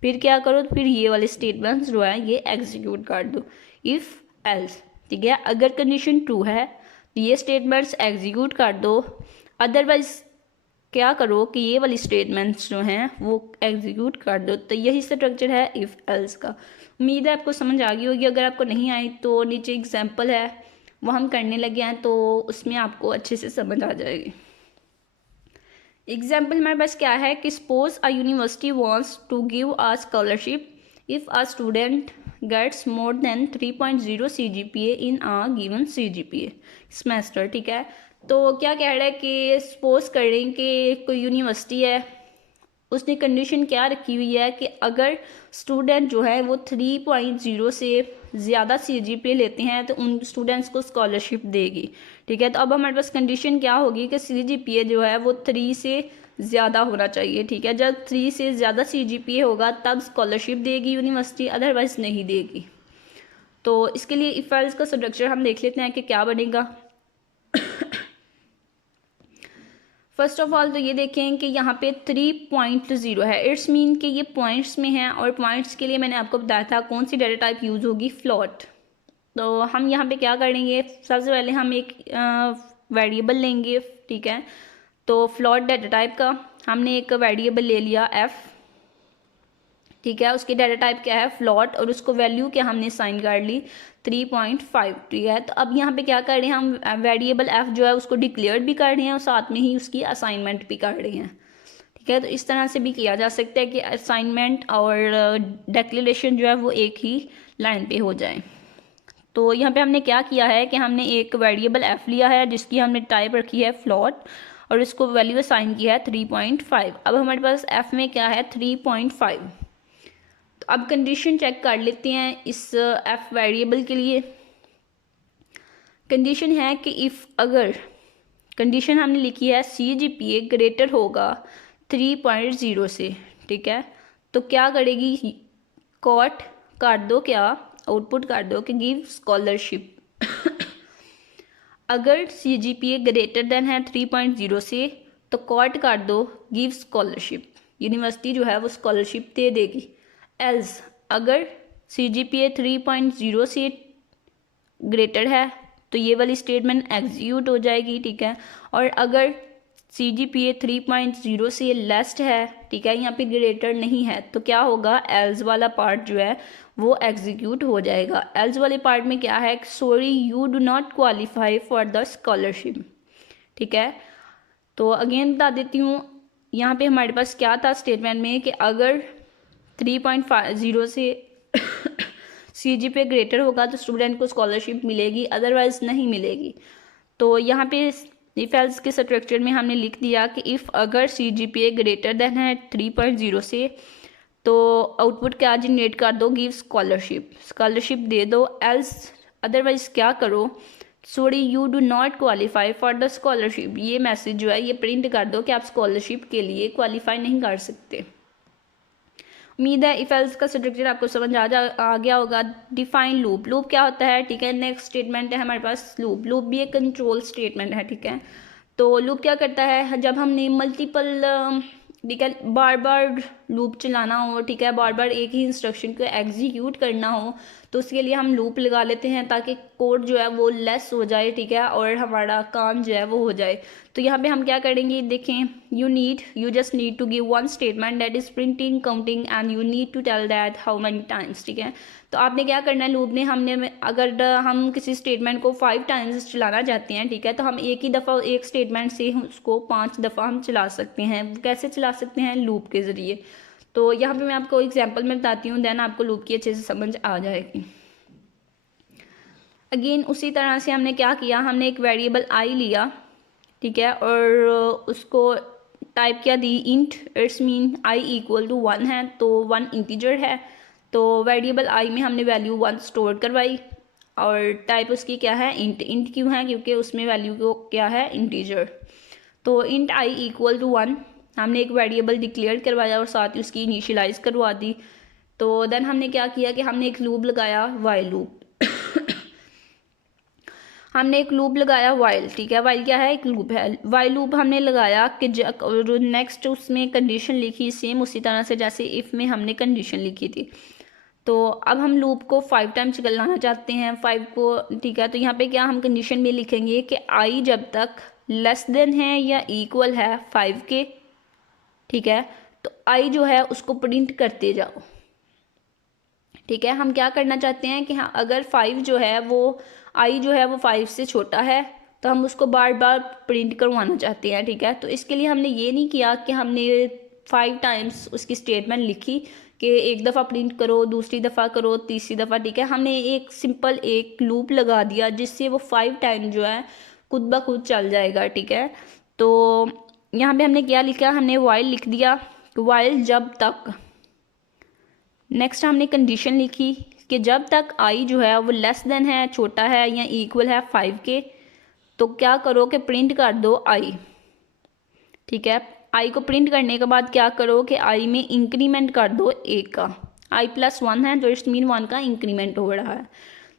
फिर क्या करो, फिर ये वाले स्टेटमेंट्स जो है ये एग्जीक्यूट कर दो, इफ़ एल्स, ठीक है। अगर कंडीशन ट्रू है तो ये स्टेटमेंट्स एग्जीक्यूट कर दो, अदरवाइज क्या करो कि ये वाली स्टेटमेंट्स जो हैं वो एग्जीक्यूट कर दो। तो यही स्ट्रक्चर है इफ़ एल्स का। उम्मीद है आपको समझ आ गई होगी। अगर आपको नहीं आई तो नीचे एग्जांपल है वो हम करने लगे हैं, तो उसमें आपको अच्छे से समझ आ जाएगी। एग्जाम्पल हमारे पास क्या है कि suppose a university wants to give a scholarship if a student gets more than 3.0 CGPA in a given CGPA semester, ठीक है। तो क्या कह रहा है कि सपोज कर रहे हैं कि कोई यूनिवर्सिटी है, उसने कंडीशन क्या रखी हुई है कि अगर स्टूडेंट जो है वो 3.0 से ज़्यादा CGPA लेते हैं तो उन स्टूडेंट्स को स्कॉलरशिप देगी, ठीक है। तो अब हमारे पास कंडीशन क्या होगी कि CGPA जो है वो 3 से ज़्यादा होना चाहिए, ठीक है। जब 3 से ज़्यादा CGPA होगा तब स्कॉलरशिप देगी यूनिवर्सिटी, अदरवाइज़ नहीं देगी। तो इसके लिए इफ़ एल्स का स्ट्रक्चर हम देख लेते हैं कि क्या बनेगा। फर्स्ट ऑफ ऑल तो ये देखें कि यहाँ पे 3.0 है, इट्स मीन कि ये पॉइंट्स में है और पॉइंट्स के लिए मैंने आपको बताया था कौन सी डाटा टाइप यूज़ होगी, फ्लोट। तो हम यहाँ पे क्या करेंगे, सबसे पहले हम एक वेरिएबल लेंगे, ठीक है। तो फ्लोट डाटा टाइप का हमने एक वेरिएबल ले लिया f, ठीक है। उसकी डाटा टाइप क्या है, फ्लोट, और उसको वैल्यू क्या हमने साइन कर ली 3.5, ठीक है। तो अब यहाँ पे क्या कर रहे हैं, हम वेरिएबल f जो है उसको डिक्लेयर भी कर रहे हैं और साथ में ही उसकी असाइनमेंट भी कर रहे हैं, ठीक है। तो इस तरह से भी किया जा सकता है कि असाइनमेंट और डिक्लेरेशन जो है वो एक ही लाइन पे हो जाए। तो यहाँ पे हमने क्या किया है कि हमने एक वेरिएबल f लिया है जिसकी हमने टाइप रखी है फ्लोट और इसको वैल्यू असाइन किया है 3.5। अब हमारे पास f में क्या है 3.5। तो अब कंडीशन चेक कर लेते हैं इस f वेरिएबल के लिए। कंडीशन है कि इफ़, अगर कंडीशन हमने लिखी है CGPA ग्रेटर होगा 3.0 से, ठीक है। तो क्या करेगी, कॉट कर दो, क्या आउटपुट कर दो कि गिव स्कॉलरशिप। अगर CGPA ग्रेटर देन है 3.0 से तो कॉट कर दो गिव स्कॉलरशिप, यूनिवर्सिटी जो है वो स्कॉलरशिप दे देगी। एल्स, अगर CGPA 3.0 से ग्रेटर है तो ये वाली स्टेटमेंट एग्जीक्यूट हो जाएगी, ठीक है। और अगर CGPA 3.0 से लेस्ट है, ठीक है, यहाँ पे ग्रेटर नहीं है, तो क्या होगा, एल्स वाला पार्ट जो है वो एग्जीक्यूट हो जाएगा। एल्स वाले पार्ट में क्या है, sorry you do not qualify for the scholarship, ठीक है। तो अगेन बता देती हूँ, यहाँ पे हमारे पास क्या था स्टेटमेंट में कि अगर 3.0 से CGPA ग्रेटर होगा तो स्टूडेंट को स्कॉलरशिप मिलेगी, अदरवाइज नहीं मिलेगी। तो यहाँ पे इफ एल्स के स्ट्रक्चर में हमने लिख दिया कि इफ़ अगर CGPA ग्रेटर देन है 3.0 से तो आउटपुट क्या जनरेट कर दो, गिव स्कॉलरशिप दे दो, एल्स अदरवाइज क्या करो, sorry you do not qualify for the scholarship, ये मैसेज जो है ये प्रिंट कर दो कि आप स्कॉलरशिप के लिए क्वालिफाई नहीं कर सकते। उम्मीद है इफ एल्स का स्ट्रक्चर आपको समझ आ गया होगा। डिफाइन लूप क्या होता है, ठीक है। नेक्स्ट स्टेटमेंट है हमारे पास लूप भी एक कंट्रोल स्टेटमेंट है, ठीक है। तो लूप क्या करता है, जब हमने मल्टीपल ठीक है बार बार लूप चलाना हो, ठीक है, बार बार एक ही इंस्ट्रक्शन को एग्जीक्यूट करना हो, तो उसके लिए हम लूप लगा लेते हैं ताकि कोड जो है वो लेस हो जाए, ठीक है, और हमारा काम जो है वो हो जाए। तो यहाँ पे हम क्या करेंगे, देखें, you just need to give one statement that is printing counting and you need to tell that how many times, ठीक है। तो आपने क्या करना है, लूप ने हमने अगर हम किसी स्टेटमेंट को 5 टाइम्स चलाना चाहते हैं, ठीक है, तो हम एक ही दफ़ा एक स्टेटमेंट से उसको 5 दफ़ा हम चला सकते हैं। कैसे चला सकते हैं, लूप के ज़रिए। तो यहाँ पे मैं आपको एग्जांपल में बताती हूँ, देन आपको लूप की अच्छे से समझ आ जाएगी। अगेन उसी तरह से हमने क्या किया, हमने एक वेरिएबल आई लिया, ठीक है, और उसको टाइप किया the int, it's mean I equal to 1 है, तो 1 इंटीजर है, तो वेरिएबल आई में हमने वैल्यू 1 स्टोर करवाई और टाइप उसकी क्या है, इंट क्यों है, क्योंकि उसमें वैल्यू को क्या है, इंटीजर। तो इंट आई इक्वल टू 1 हमने एक वेरिएबल डिक्लेयर करवाया और साथ ही उसकी इनिशियलाइज करवा दी। तो देन हमने क्या किया कि हमने एक लूप लगाया, वाइल लूप हमने एक लूप लगाया वाइल, ठीक है, वाइल क्या है, एक लूप है। वाइल लूप हमने लगाया कि नेक्स्ट उसमें कंडीशन लिखी सेम उसी तरह से जैसे इफ़ में हमने कंडीशन लिखी थी। तो अब हम लूप को 5 टाइम्स चलाना चाहते हैं, 5 को, ठीक है। तो यहाँ पे क्या हम कंडीशन में लिखेंगे कि आई जब तक लेस देन है या इक्वल है 5 के, ठीक है, तो आई जो है उसको प्रिंट करते जाओ, ठीक है। हम क्या करना चाहते हैं कि हाँ अगर 5 जो है वो आई जो है वो 5 से छोटा है तो हम उसको बार बार प्रिंट करवाना चाहते हैं, ठीक है। तो इसके लिए हमने ये नहीं किया कि हमने 5 टाइम्स उसकी स्टेटमेंट लिखी कि एक दफ़ा प्रिंट करो, दूसरी दफ़ा करो, तीसरी दफ़ा, ठीक है। हमने एक सिंपल एक लूप लगा दिया जिससे वो 5 टाइम जो है खुद ब खुद चल जाएगा, ठीक है। तो यहाँ पे हमने क्या लिखा, हमने वाइल लिख दिया, वाइल जब तक, नेक्स्ट हमने कंडीशन लिखी कि जब तक आई जो है वो लेस देन है, छोटा है या इक्वल है 5 के, तो क्या करो कि प्रिंट कर दो आई, ठीक है। आई को प्रिंट करने के बाद क्या करो कि आई में इंक्रीमेंट कर दो 1 का, आई प्लस 1 है तो इट्स मीन 1 का इंक्रीमेंट हो रहा है।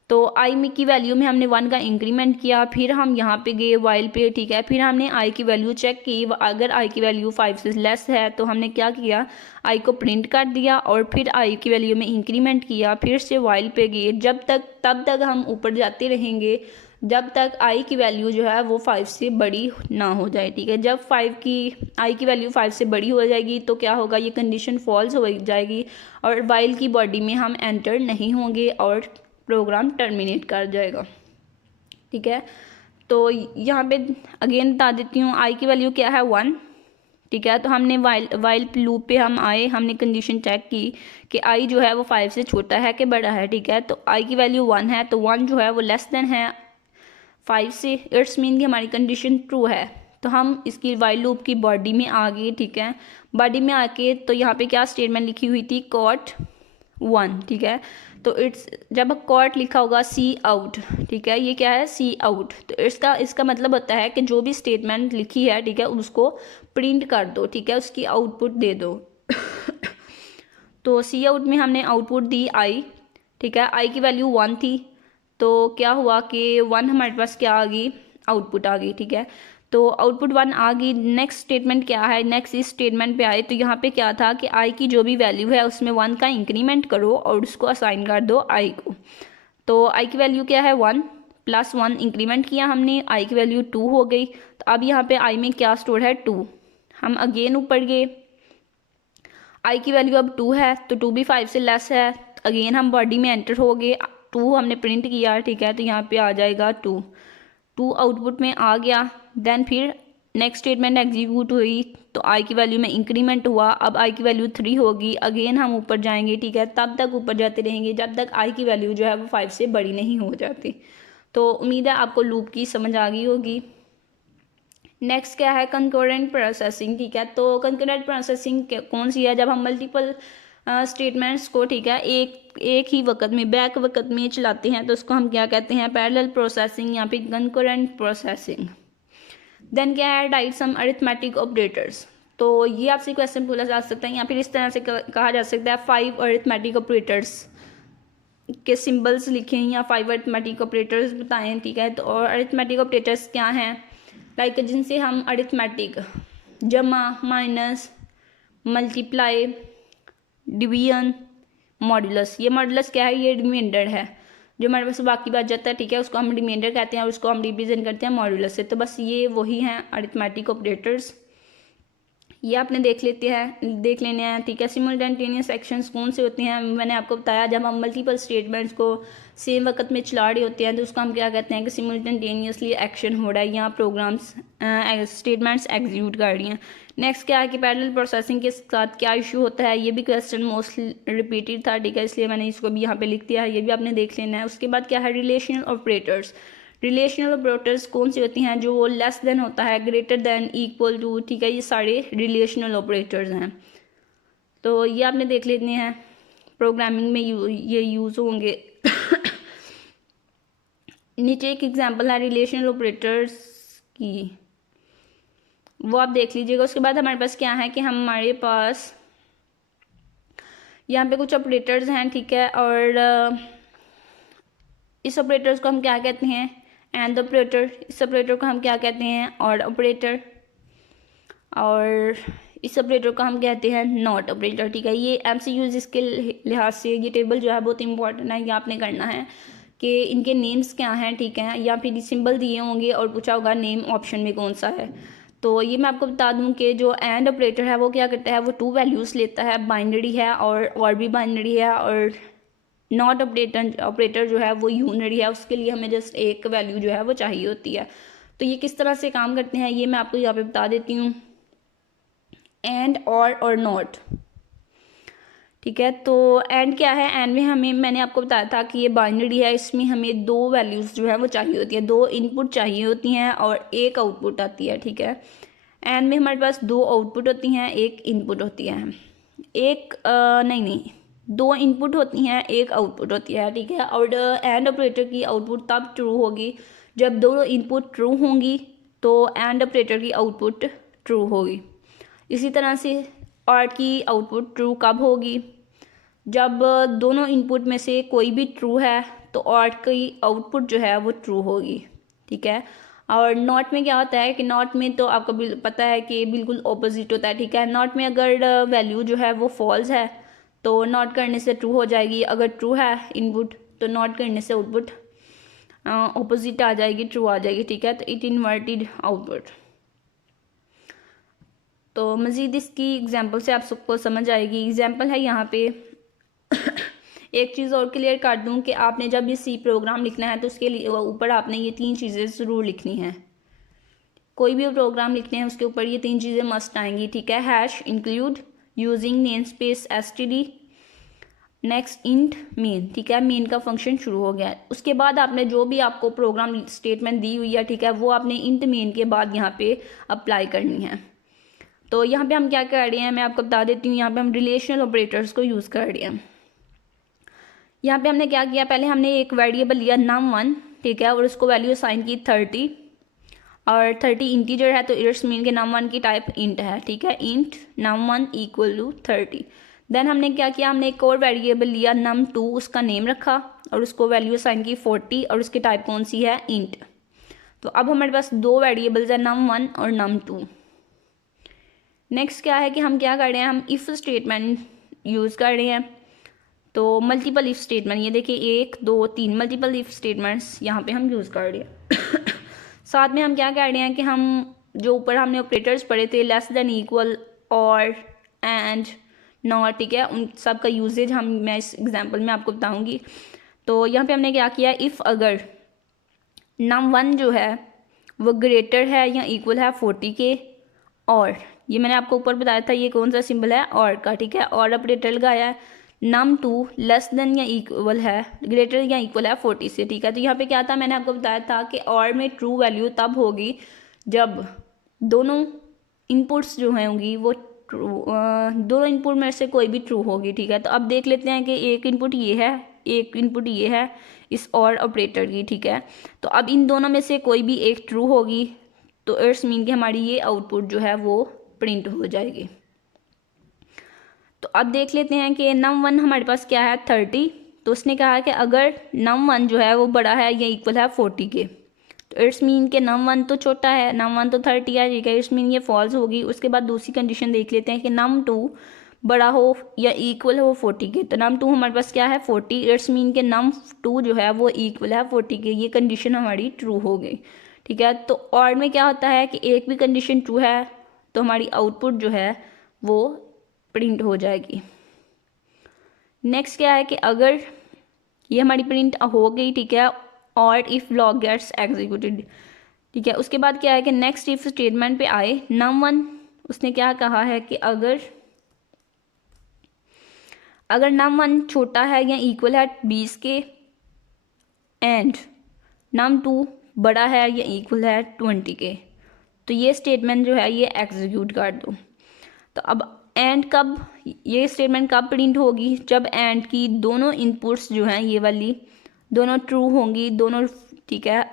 तो आई में की वैल्यू में हमने 1 का इंक्रीमेंट किया, फिर हम यहाँ पे गए वाइल पे, ठीक है। फिर हमने आई की वैल्यू चेक की, अगर आई की वैल्यू 5 से लेस है तो हमने क्या किया, आई को प्रिंट कर दिया और फिर आई की वैल्यू में इंक्रीमेंट किया, फिर से वाइल पे गए, तब तक हम ऊपर जाते रहेंगे जब तक आई की वैल्यू जो है वो 5 से बड़ी ना हो जाए, ठीक है। जब आई की वैल्यू 5 से बड़ी हो जाएगी तो क्या होगा, ये कंडीशन फॉल्स हो जाएगी और वाइल की बॉडी में हम एंटर नहीं होंगे और प्रोग्राम टर्मिनेट कर जाएगा, ठीक है। तो यहाँ पे अगेन बता देती हूँ, आई की वैल्यू क्या है 1, ठीक है। तो हमने वाइल लूप पे हम आए, हमने कंडीशन चेक की कि आई जो है वो 5 से छोटा है कि बड़ा है, ठीक है। तो आई की वैल्यू 1 है तो 1 जो है वो लेस देन है 5 से, इट्स मीन कि हमारी कंडीशन ट्रू है। तो हम इसकी वाइल लूप की बॉडी में आ गए, ठीक है। बॉडी में आके तो यहाँ पे क्या स्टेटमेंट लिखी हुई थी, कॉट 1, ठीक है। तो इट्स जब कॉट लिखा होगा सी आउट, ठीक है, ये क्या है, सी आउट। तो इसका मतलब होता है कि जो भी स्टेटमेंट लिखी है, ठीक है, उसको प्रिंट कर दो, ठीक है, उसकी आउटपुट दे दो। तो सी आउट में हमने आउटपुट दी आई, ठीक है। आई की वैल्यू 1 थी तो क्या हुआ कि 1 हमारे पास क्या आ गई, आउटपुट आ गई, ठीक है। तो आउटपुट 1 आ गई। नेक्स्ट स्टेटमेंट क्या है, नेक्स्ट इस स्टेटमेंट पे आए तो यहाँ पे क्या था कि आई की जो भी वैल्यू है उसमें 1 का इंक्रीमेंट करो और उसको असाइन कर दो आई को। तो आई की वैल्यू क्या है 1 प्लस 1 इंक्रीमेंट किया हमने, आई की वैल्यू 2 हो गई। तो अब यहाँ पे आई में क्या स्टोर है, 2। हम अगेन ऊपर गए, आई की वैल्यू अब 2 है तो 2 भी 5 से लेस है, अगेन हम बॉडी में एंटर हो गए, 2 हमने प्रिंट किया, ठीक है। तो यहाँ पे आ जाएगा 2 आउटपुट में आ गया। देन फिर नेक्स्ट स्टेटमेंट एग्जीक्यूट हुई तो आई की वैल्यू में इंक्रीमेंट हुआ, अब आई की वैल्यू 3 होगी, अगेन हम ऊपर जाएंगे, ठीक है। तब तक ऊपर जाते रहेंगे जब तक आई की वैल्यू जो है वो 5 से बड़ी नहीं हो जाती। तो उम्मीद है आपको लूप की समझ आ गई होगी। नेक्स्ट क्या है, कंकरेंट प्रोसेसिंग, ठीक है। तो कंकरेंट प्रोसेसिंग कौन सी है, जब हम मल्टीपल स्टेटमेंट्स को, ठीक है, एक ही वक्त में, बैक वक्त में चलाते हैं तो उसको हम क्या कहते हैं, पैरेलल प्रोसेसिंग या फिर कंकरेंट प्रोसेसिंग। देन क्या है, राइट सम अरिथमेटिक ऑपरेटर्स। तो ये आपसे क्वेश्चन पूछा जा सकता है या फिर इस तरह से कहा जा सकता है 5 अरिथमेटिक ऑपरेटर्स के सिंबल्स लिखें या 5 अरिथमेटिक ऑपरेटर्स बताएं, ठीक है। तो और अरिथमेटिक ऑपरेटर्स क्या हैं, लाइक जिनसे हम अरिथमेटिक, जमा, माइनस, मल्टीप्लाई, डिवीजन, मॉड्यूलस। ये मॉड्यूलस क्या है, ये रिमाइंडर है जो हमारे पास बाकी बच जाता है, ठीक है, उसको हम रिमाइंडर कहते हैं और उसको हम रिप्रेजेंट करते हैं मॉड्यूलस से। तो बस ये वही हैं अरिथमेटिक ऑपरेटर्स, ये आपने देख लेने हैं, ठीक है। सिमुलटेनियस एक्शंस कौन से होते हैं, मैंने आपको बताया, जब हम मल्टीपल स्टेटमेंट्स को सेम वक्त में चला रहे होते हैं तो उसको हम क्या कहते हैं कि सिमुलटेनियसली एक्शन हो रहा है या प्रोग्राम्स स्टेटमेंट्स एग्जीक्यूट कर रही हैं। नेक्स्ट क्या है कि पैरेलल प्रोसेसिंग के साथ क्या इशू होता है, ये भी क्वेश्चन मोस्टली रिपीटेड था, ठीक है, इसलिए मैंने इसको भी यहाँ पे लिख दिया है, ये भी आपने देख लेना है। उसके बाद क्या है, रिलेशनल ऑपरेटर्स। रिलेशनल ऑपरेटर्स कौन सी होती हैं, जो लेस देन होता है, ग्रेटर देन, इक्वल टू, ठीक है, ये सारे रिलेशनल ऑपरेटर्स हैं। तो ये आपने देख लेते हैं, प्रोग्रामिंग में ये यूज़ होंगे। नीचे एक एग्जांपल है रिलेशनल ऑपरेटर्स की, वो आप देख लीजिएगा। उसके बाद हमारे पास क्या है कि हमारे पास यहाँ पे कुछ ऑपरेटर्स हैं, ठीक है, और इस ऑपरेटर्स को हम क्या कहते हैं, एंड ऑपरेटर। इस ऑपरेटर को हम क्या कहते हैं, और ऑपरेटर। और इस ऑपरेटर को हम कहते हैं नॉट ऑपरेटर, ठीक है। ये एमसीक्यूज इसके लिहाज से ये टेबल जो है बहुत इंपॉर्टेंट है, ये आपने करना है कि इनके नेम्स क्या हैं, ठीक है, या फिर सिंबल दिए होंगे और पूछा होगा नेम ऑप्शन में कौन सा है। तो ये मैं आपको बता दूं कि जो एंड ऑपरेटर है वो क्या करता है, वो 2 वैल्यूज़ लेता है, बाइनरी है और भी बाइनरी है, और नॉट ऑपरेटर जो है वो यूनरी है, उसके लिए हमें जस्ट एक वैल्यू जो है वो चाहिए होती है। तो ये किस तरह से काम करते हैं ये मैं आपको यहाँ पे बता देती हूँ। एंड और नॉट, ठीक है। तो एंड क्या है, एंड में हमें, मैंने आपको बताया था कि ये बाइनरी है, इसमें हमें 2 वैल्यूज़ जो है वो चाहिए होती है, 2 इनपुट चाहिए होती हैं और एक आउटपुट आती है, ठीक है। एंड में हमारे पास 2 आउटपुट होती हैं, एक इनपुट होती है, एक नहीं 2 इनपुट होती हैं, एक आउटपुट होती है, ठीक है। और एंड ऑपरेटर की आउटपुट तब ट्रू होगी जब दोनों इनपुट ट्रू होंगी, तो एंड ऑपरेटर की आउटपुट ट्रू होगी। इसी तरह से और की आउटपुट ट्रू कब होगी, जब दोनों इनपुट में से कोई भी ट्रू है तो और की आउटपुट जो है वो ट्रू होगी, ठीक है। और नॉट में क्या होता है कि नॉट में तो आपको पता है कि बिल्कुल ऑपोजिट होता है, ठीक है। नॉट में अगर वैल्यू जो है वो फॉल्स है तो नॉट करने से ट्रू हो जाएगी, अगर ट्रू है इनपुट तो नॉट करने से आउटपुट ऑपोजिट आ जाएगी, ट्रू आ जाएगी, ठीक है। तो इट इन्वर्टेड आउटपुट। तो मज़ीद इसकी एग्जांपल से आप सबको समझ आएगी। एग्जांपल है यहाँ पे एक चीज़ और क्लियर कर दूँ कि आपने जब ये सी प्रोग्राम लिखना है तो उसके लिए ऊपर आपने ये 3 चीज़ें ज़रूर लिखनी हैं। कोई भी प्रोग्राम लिखते हैं उसके ऊपर ये 3 चीज़ें मस्ट आएंगी, ठीक है। Hash include using name space STD, next int main, ठीक है, मेन का फंक्शन शुरू हो गया है। उसके बाद आपने जो भी आपको प्रोग्राम स्टेटमेंट दी हुई है, ठीक है, वो आपने इंट मेन के बाद यहाँ पे अप्लाई करनी है। तो यहाँ पे हम क्या कर रहे हैं मैं आपको बता देती हूँ। यहाँ पे हम रिलेशनल ऑपरेटर्स को यूज़ कर रहे हैं। यहाँ पे हमने क्या किया, पहले हमने एक वेरिएबल लिया num1, ठीक है, और उसको वैल्यू असाइन की 30, और 30 इंटीजर है तो इट्स मीन के num1 की टाइप इंट है, ठीक है, int num1 equal to 30। Then हमने क्या किया, हमने एक और वेरिएबल लिया num2, उसका नेम रखा और उसको वैल्यू असाइन की 40 और उसकी टाइप कौन सी है, इंट। तो अब हमारे पास 2 वेरिएबल्स है num1 और num2। नेक्स्ट क्या है कि हम क्या कर रहे हैं, हम इफ़ स्टेटमेंट यूज़ कर रहे हैं। तो मल्टीपल इफ़ स्टेटमेंट, ये देखिए 1 2 3 मल्टीपल इफ़ स्टेटमेंट्स यहाँ पे हम यूज़ कर रहे हैं। साथ में हम क्या कर रहे हैं कि हम जो ऊपर हमने ऑपरेटर्स पढ़े थे, लेस देन, इक्वल, और, एंड, नॉट, ठीक है, उन सब का यूजेज मैं इस एग्जांपल में आपको बताऊंगी। तो यहाँ पे हमने क्या किया, इफ़ अगर num1 जो है वो ग्रेटर है या इक्वल है 40 के, और ये मैंने आपको ऊपर बताया था ये कौन सा सिंबल है, और का, ठीक है, और ऑपरेटर लगाया है। num2 लेस देन या इक्वल है, ग्रेटर या इक्वल है 40 से, ठीक है। तो यहाँ पे क्या था, मैंने आपको बताया था कि और में ट्रू वैल्यू तब होगी जब दोनों इनपुट्स जो होंगी वो ट्रू, दोनों इनपुट में से कोई भी ट्रू होगी, ठीक है। तो अब देख लेते हैं कि एक इनपुट ये है, एक इनपुट ये है इस और ऑपरेटर की, ठीक है। तो अब इन दोनों में से कोई भी एक ट्रू होगी तो इट्स मीन कि हमारी ये आउटपुट जो है वो प्रिंट हो जाएगी। तो अब देख लेते हैं कि num1 हमारे पास क्या है 30। तो उसने कहा कि अगर num1 जो है वो बड़ा है या इक्वल है 40 के, तो इट्स मीन के num1 तो छोटा है, num1 तो 30 है, ठीक है, इट्स मीन ये फॉल्स होगी। उसके बाद दूसरी कंडीशन देख लेते हैं कि num2 बड़ा हो या इक्वल हो 40 के। तो num2 हमारे पास क्या है 40, इट्स मीन के num2 जो है वो इक्वल है 40 के। ये कंडीशन हमारी ट्रू हो गई, ठीक है। तो और में क्या होता है कि एक भी कंडीशन ट्रू है तो हमारी आउटपुट जो है वो प्रिंट हो जाएगी। नेक्स्ट क्या है कि अगर ये हमारी प्रिंट हो गई, ठीक है, और इफ ब्लॉक गेट्स एग्जीक्यूटेड, ठीक है। उसके बाद क्या है कि नेक्स्ट इफ स्टेटमेंट पे आए num1, उसने क्या कहा है कि अगर num1 छोटा है या इक्वल है 20 के एंड num2 बड़ा है या इक्वल है 20 के, तो ये स्टेटमेंट जो है ये एग्जीक्यूट कर दो। तो अब एंड कब, ये स्टेटमेंट कब प्रिंट होगी, जब एंड की दोनों इनपुट्स जो हैं ये वाली दोनों ट्रू होंगी, दोनों, ठीक है,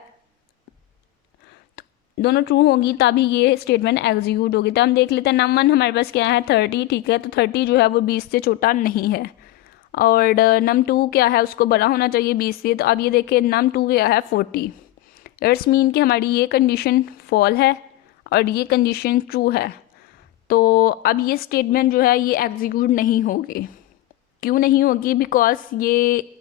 दोनों ट्रू होंगी तभी ये स्टेटमेंट एग्जीक्यूट होगी। तो हम देख लेते हैं num1 हमारे पास क्या है 30, ठीक है। तो 30 जो है वो 20 से छोटा नहीं है, और num2 क्या है उसको बड़ा होना चाहिए 20 से। तो अब ये देखिए num2 क्या है 40, इट्स मीन कि हमारी ये कंडीशन फॉल है और ये कंडीशन ट्रू है। तो अब ये स्टेटमेंट जो है ये एग्जीक्यूट नहीं होगी। क्यों नहीं होगी, बिकॉज ये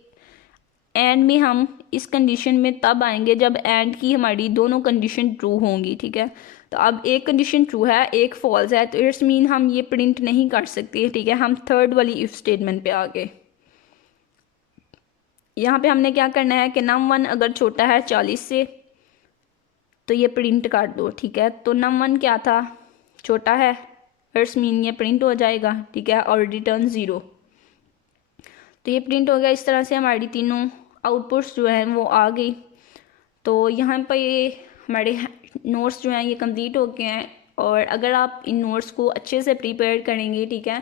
एंड में हम इस कंडीशन में तब आएंगे जब एंड की हमारी दोनों कंडीशन ट्रू होंगी, ठीक है। तो अब एक कंडीशन ट्रू है एक फॉल्स है, तो इट्स मीन हम ये प्रिंट नहीं कर सकते, ठीक है। हम थर्ड वाली इफ स्टेटमेंट पे आ गए। यहाँ पे हमने क्या करना है कि num1 अगर छोटा है 40 से तो ये प्रिंट कर दो, ठीक है। तो num1 क्या था, छोटा है, इट्स मीन ये प्रिंट हो जाएगा, ठीक है, और रिटर्न 0। तो ये प्रिंट हो गया। इस तरह से हमारी तीनों आउटपुट्स जो हैं वो आ गई। तो यहाँ पर ये हमारे नोट्स जो हैं ये कंप्लीट हो गए हैं। और अगर आप इन नोट्स को अच्छे से प्रिपेयर करेंगे, ठीक है,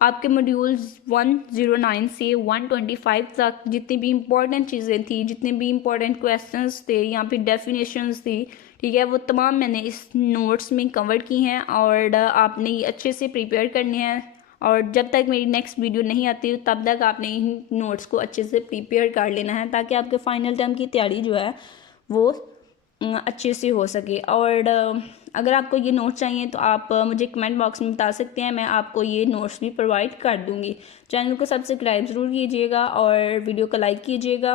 आपके मॉड्यूल्स 109 से 125 तक जितनी भी इम्पोर्टेंट चीज़ें थी, जितने भी इम्पोर्टेंट क्वेश्चंस थे या फिर डेफिनेशंस थी, ठीक है, वो तमाम मैंने इस नोट्स में कवर की हैं। और आपने ये अच्छे से प्रिपेयर करने हैं। और जब तक मेरी नेक्स्ट वीडियो नहीं आती तब तक आपने इन नोट्स को अच्छे से प्रिपेयर कर लेना है, ताकि आपके फाइनल टर्म की तैयारी जो है वो अच्छे से हो सके। और अगर आपको ये नोट्स चाहिए तो आप मुझे कमेंट बॉक्स में बता सकते हैं, मैं आपको ये नोट्स भी प्रोवाइड कर दूँगी। चैनल को सब्सक्राइब ज़रूर कीजिएगा और वीडियो को लाइक कीजिएगा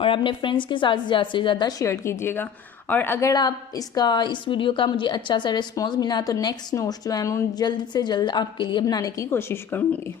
और अपने फ्रेंड्स के साथ ज़्यादा से ज़्यादा शेयर कीजिएगा। और अगर आप इस वीडियो का मुझे अच्छा सा रिस्पॉन्स मिला तो नेक्स्ट नोट्स जो है मैं जल्द से जल्द आपके लिए बनाने की कोशिश करूँगी।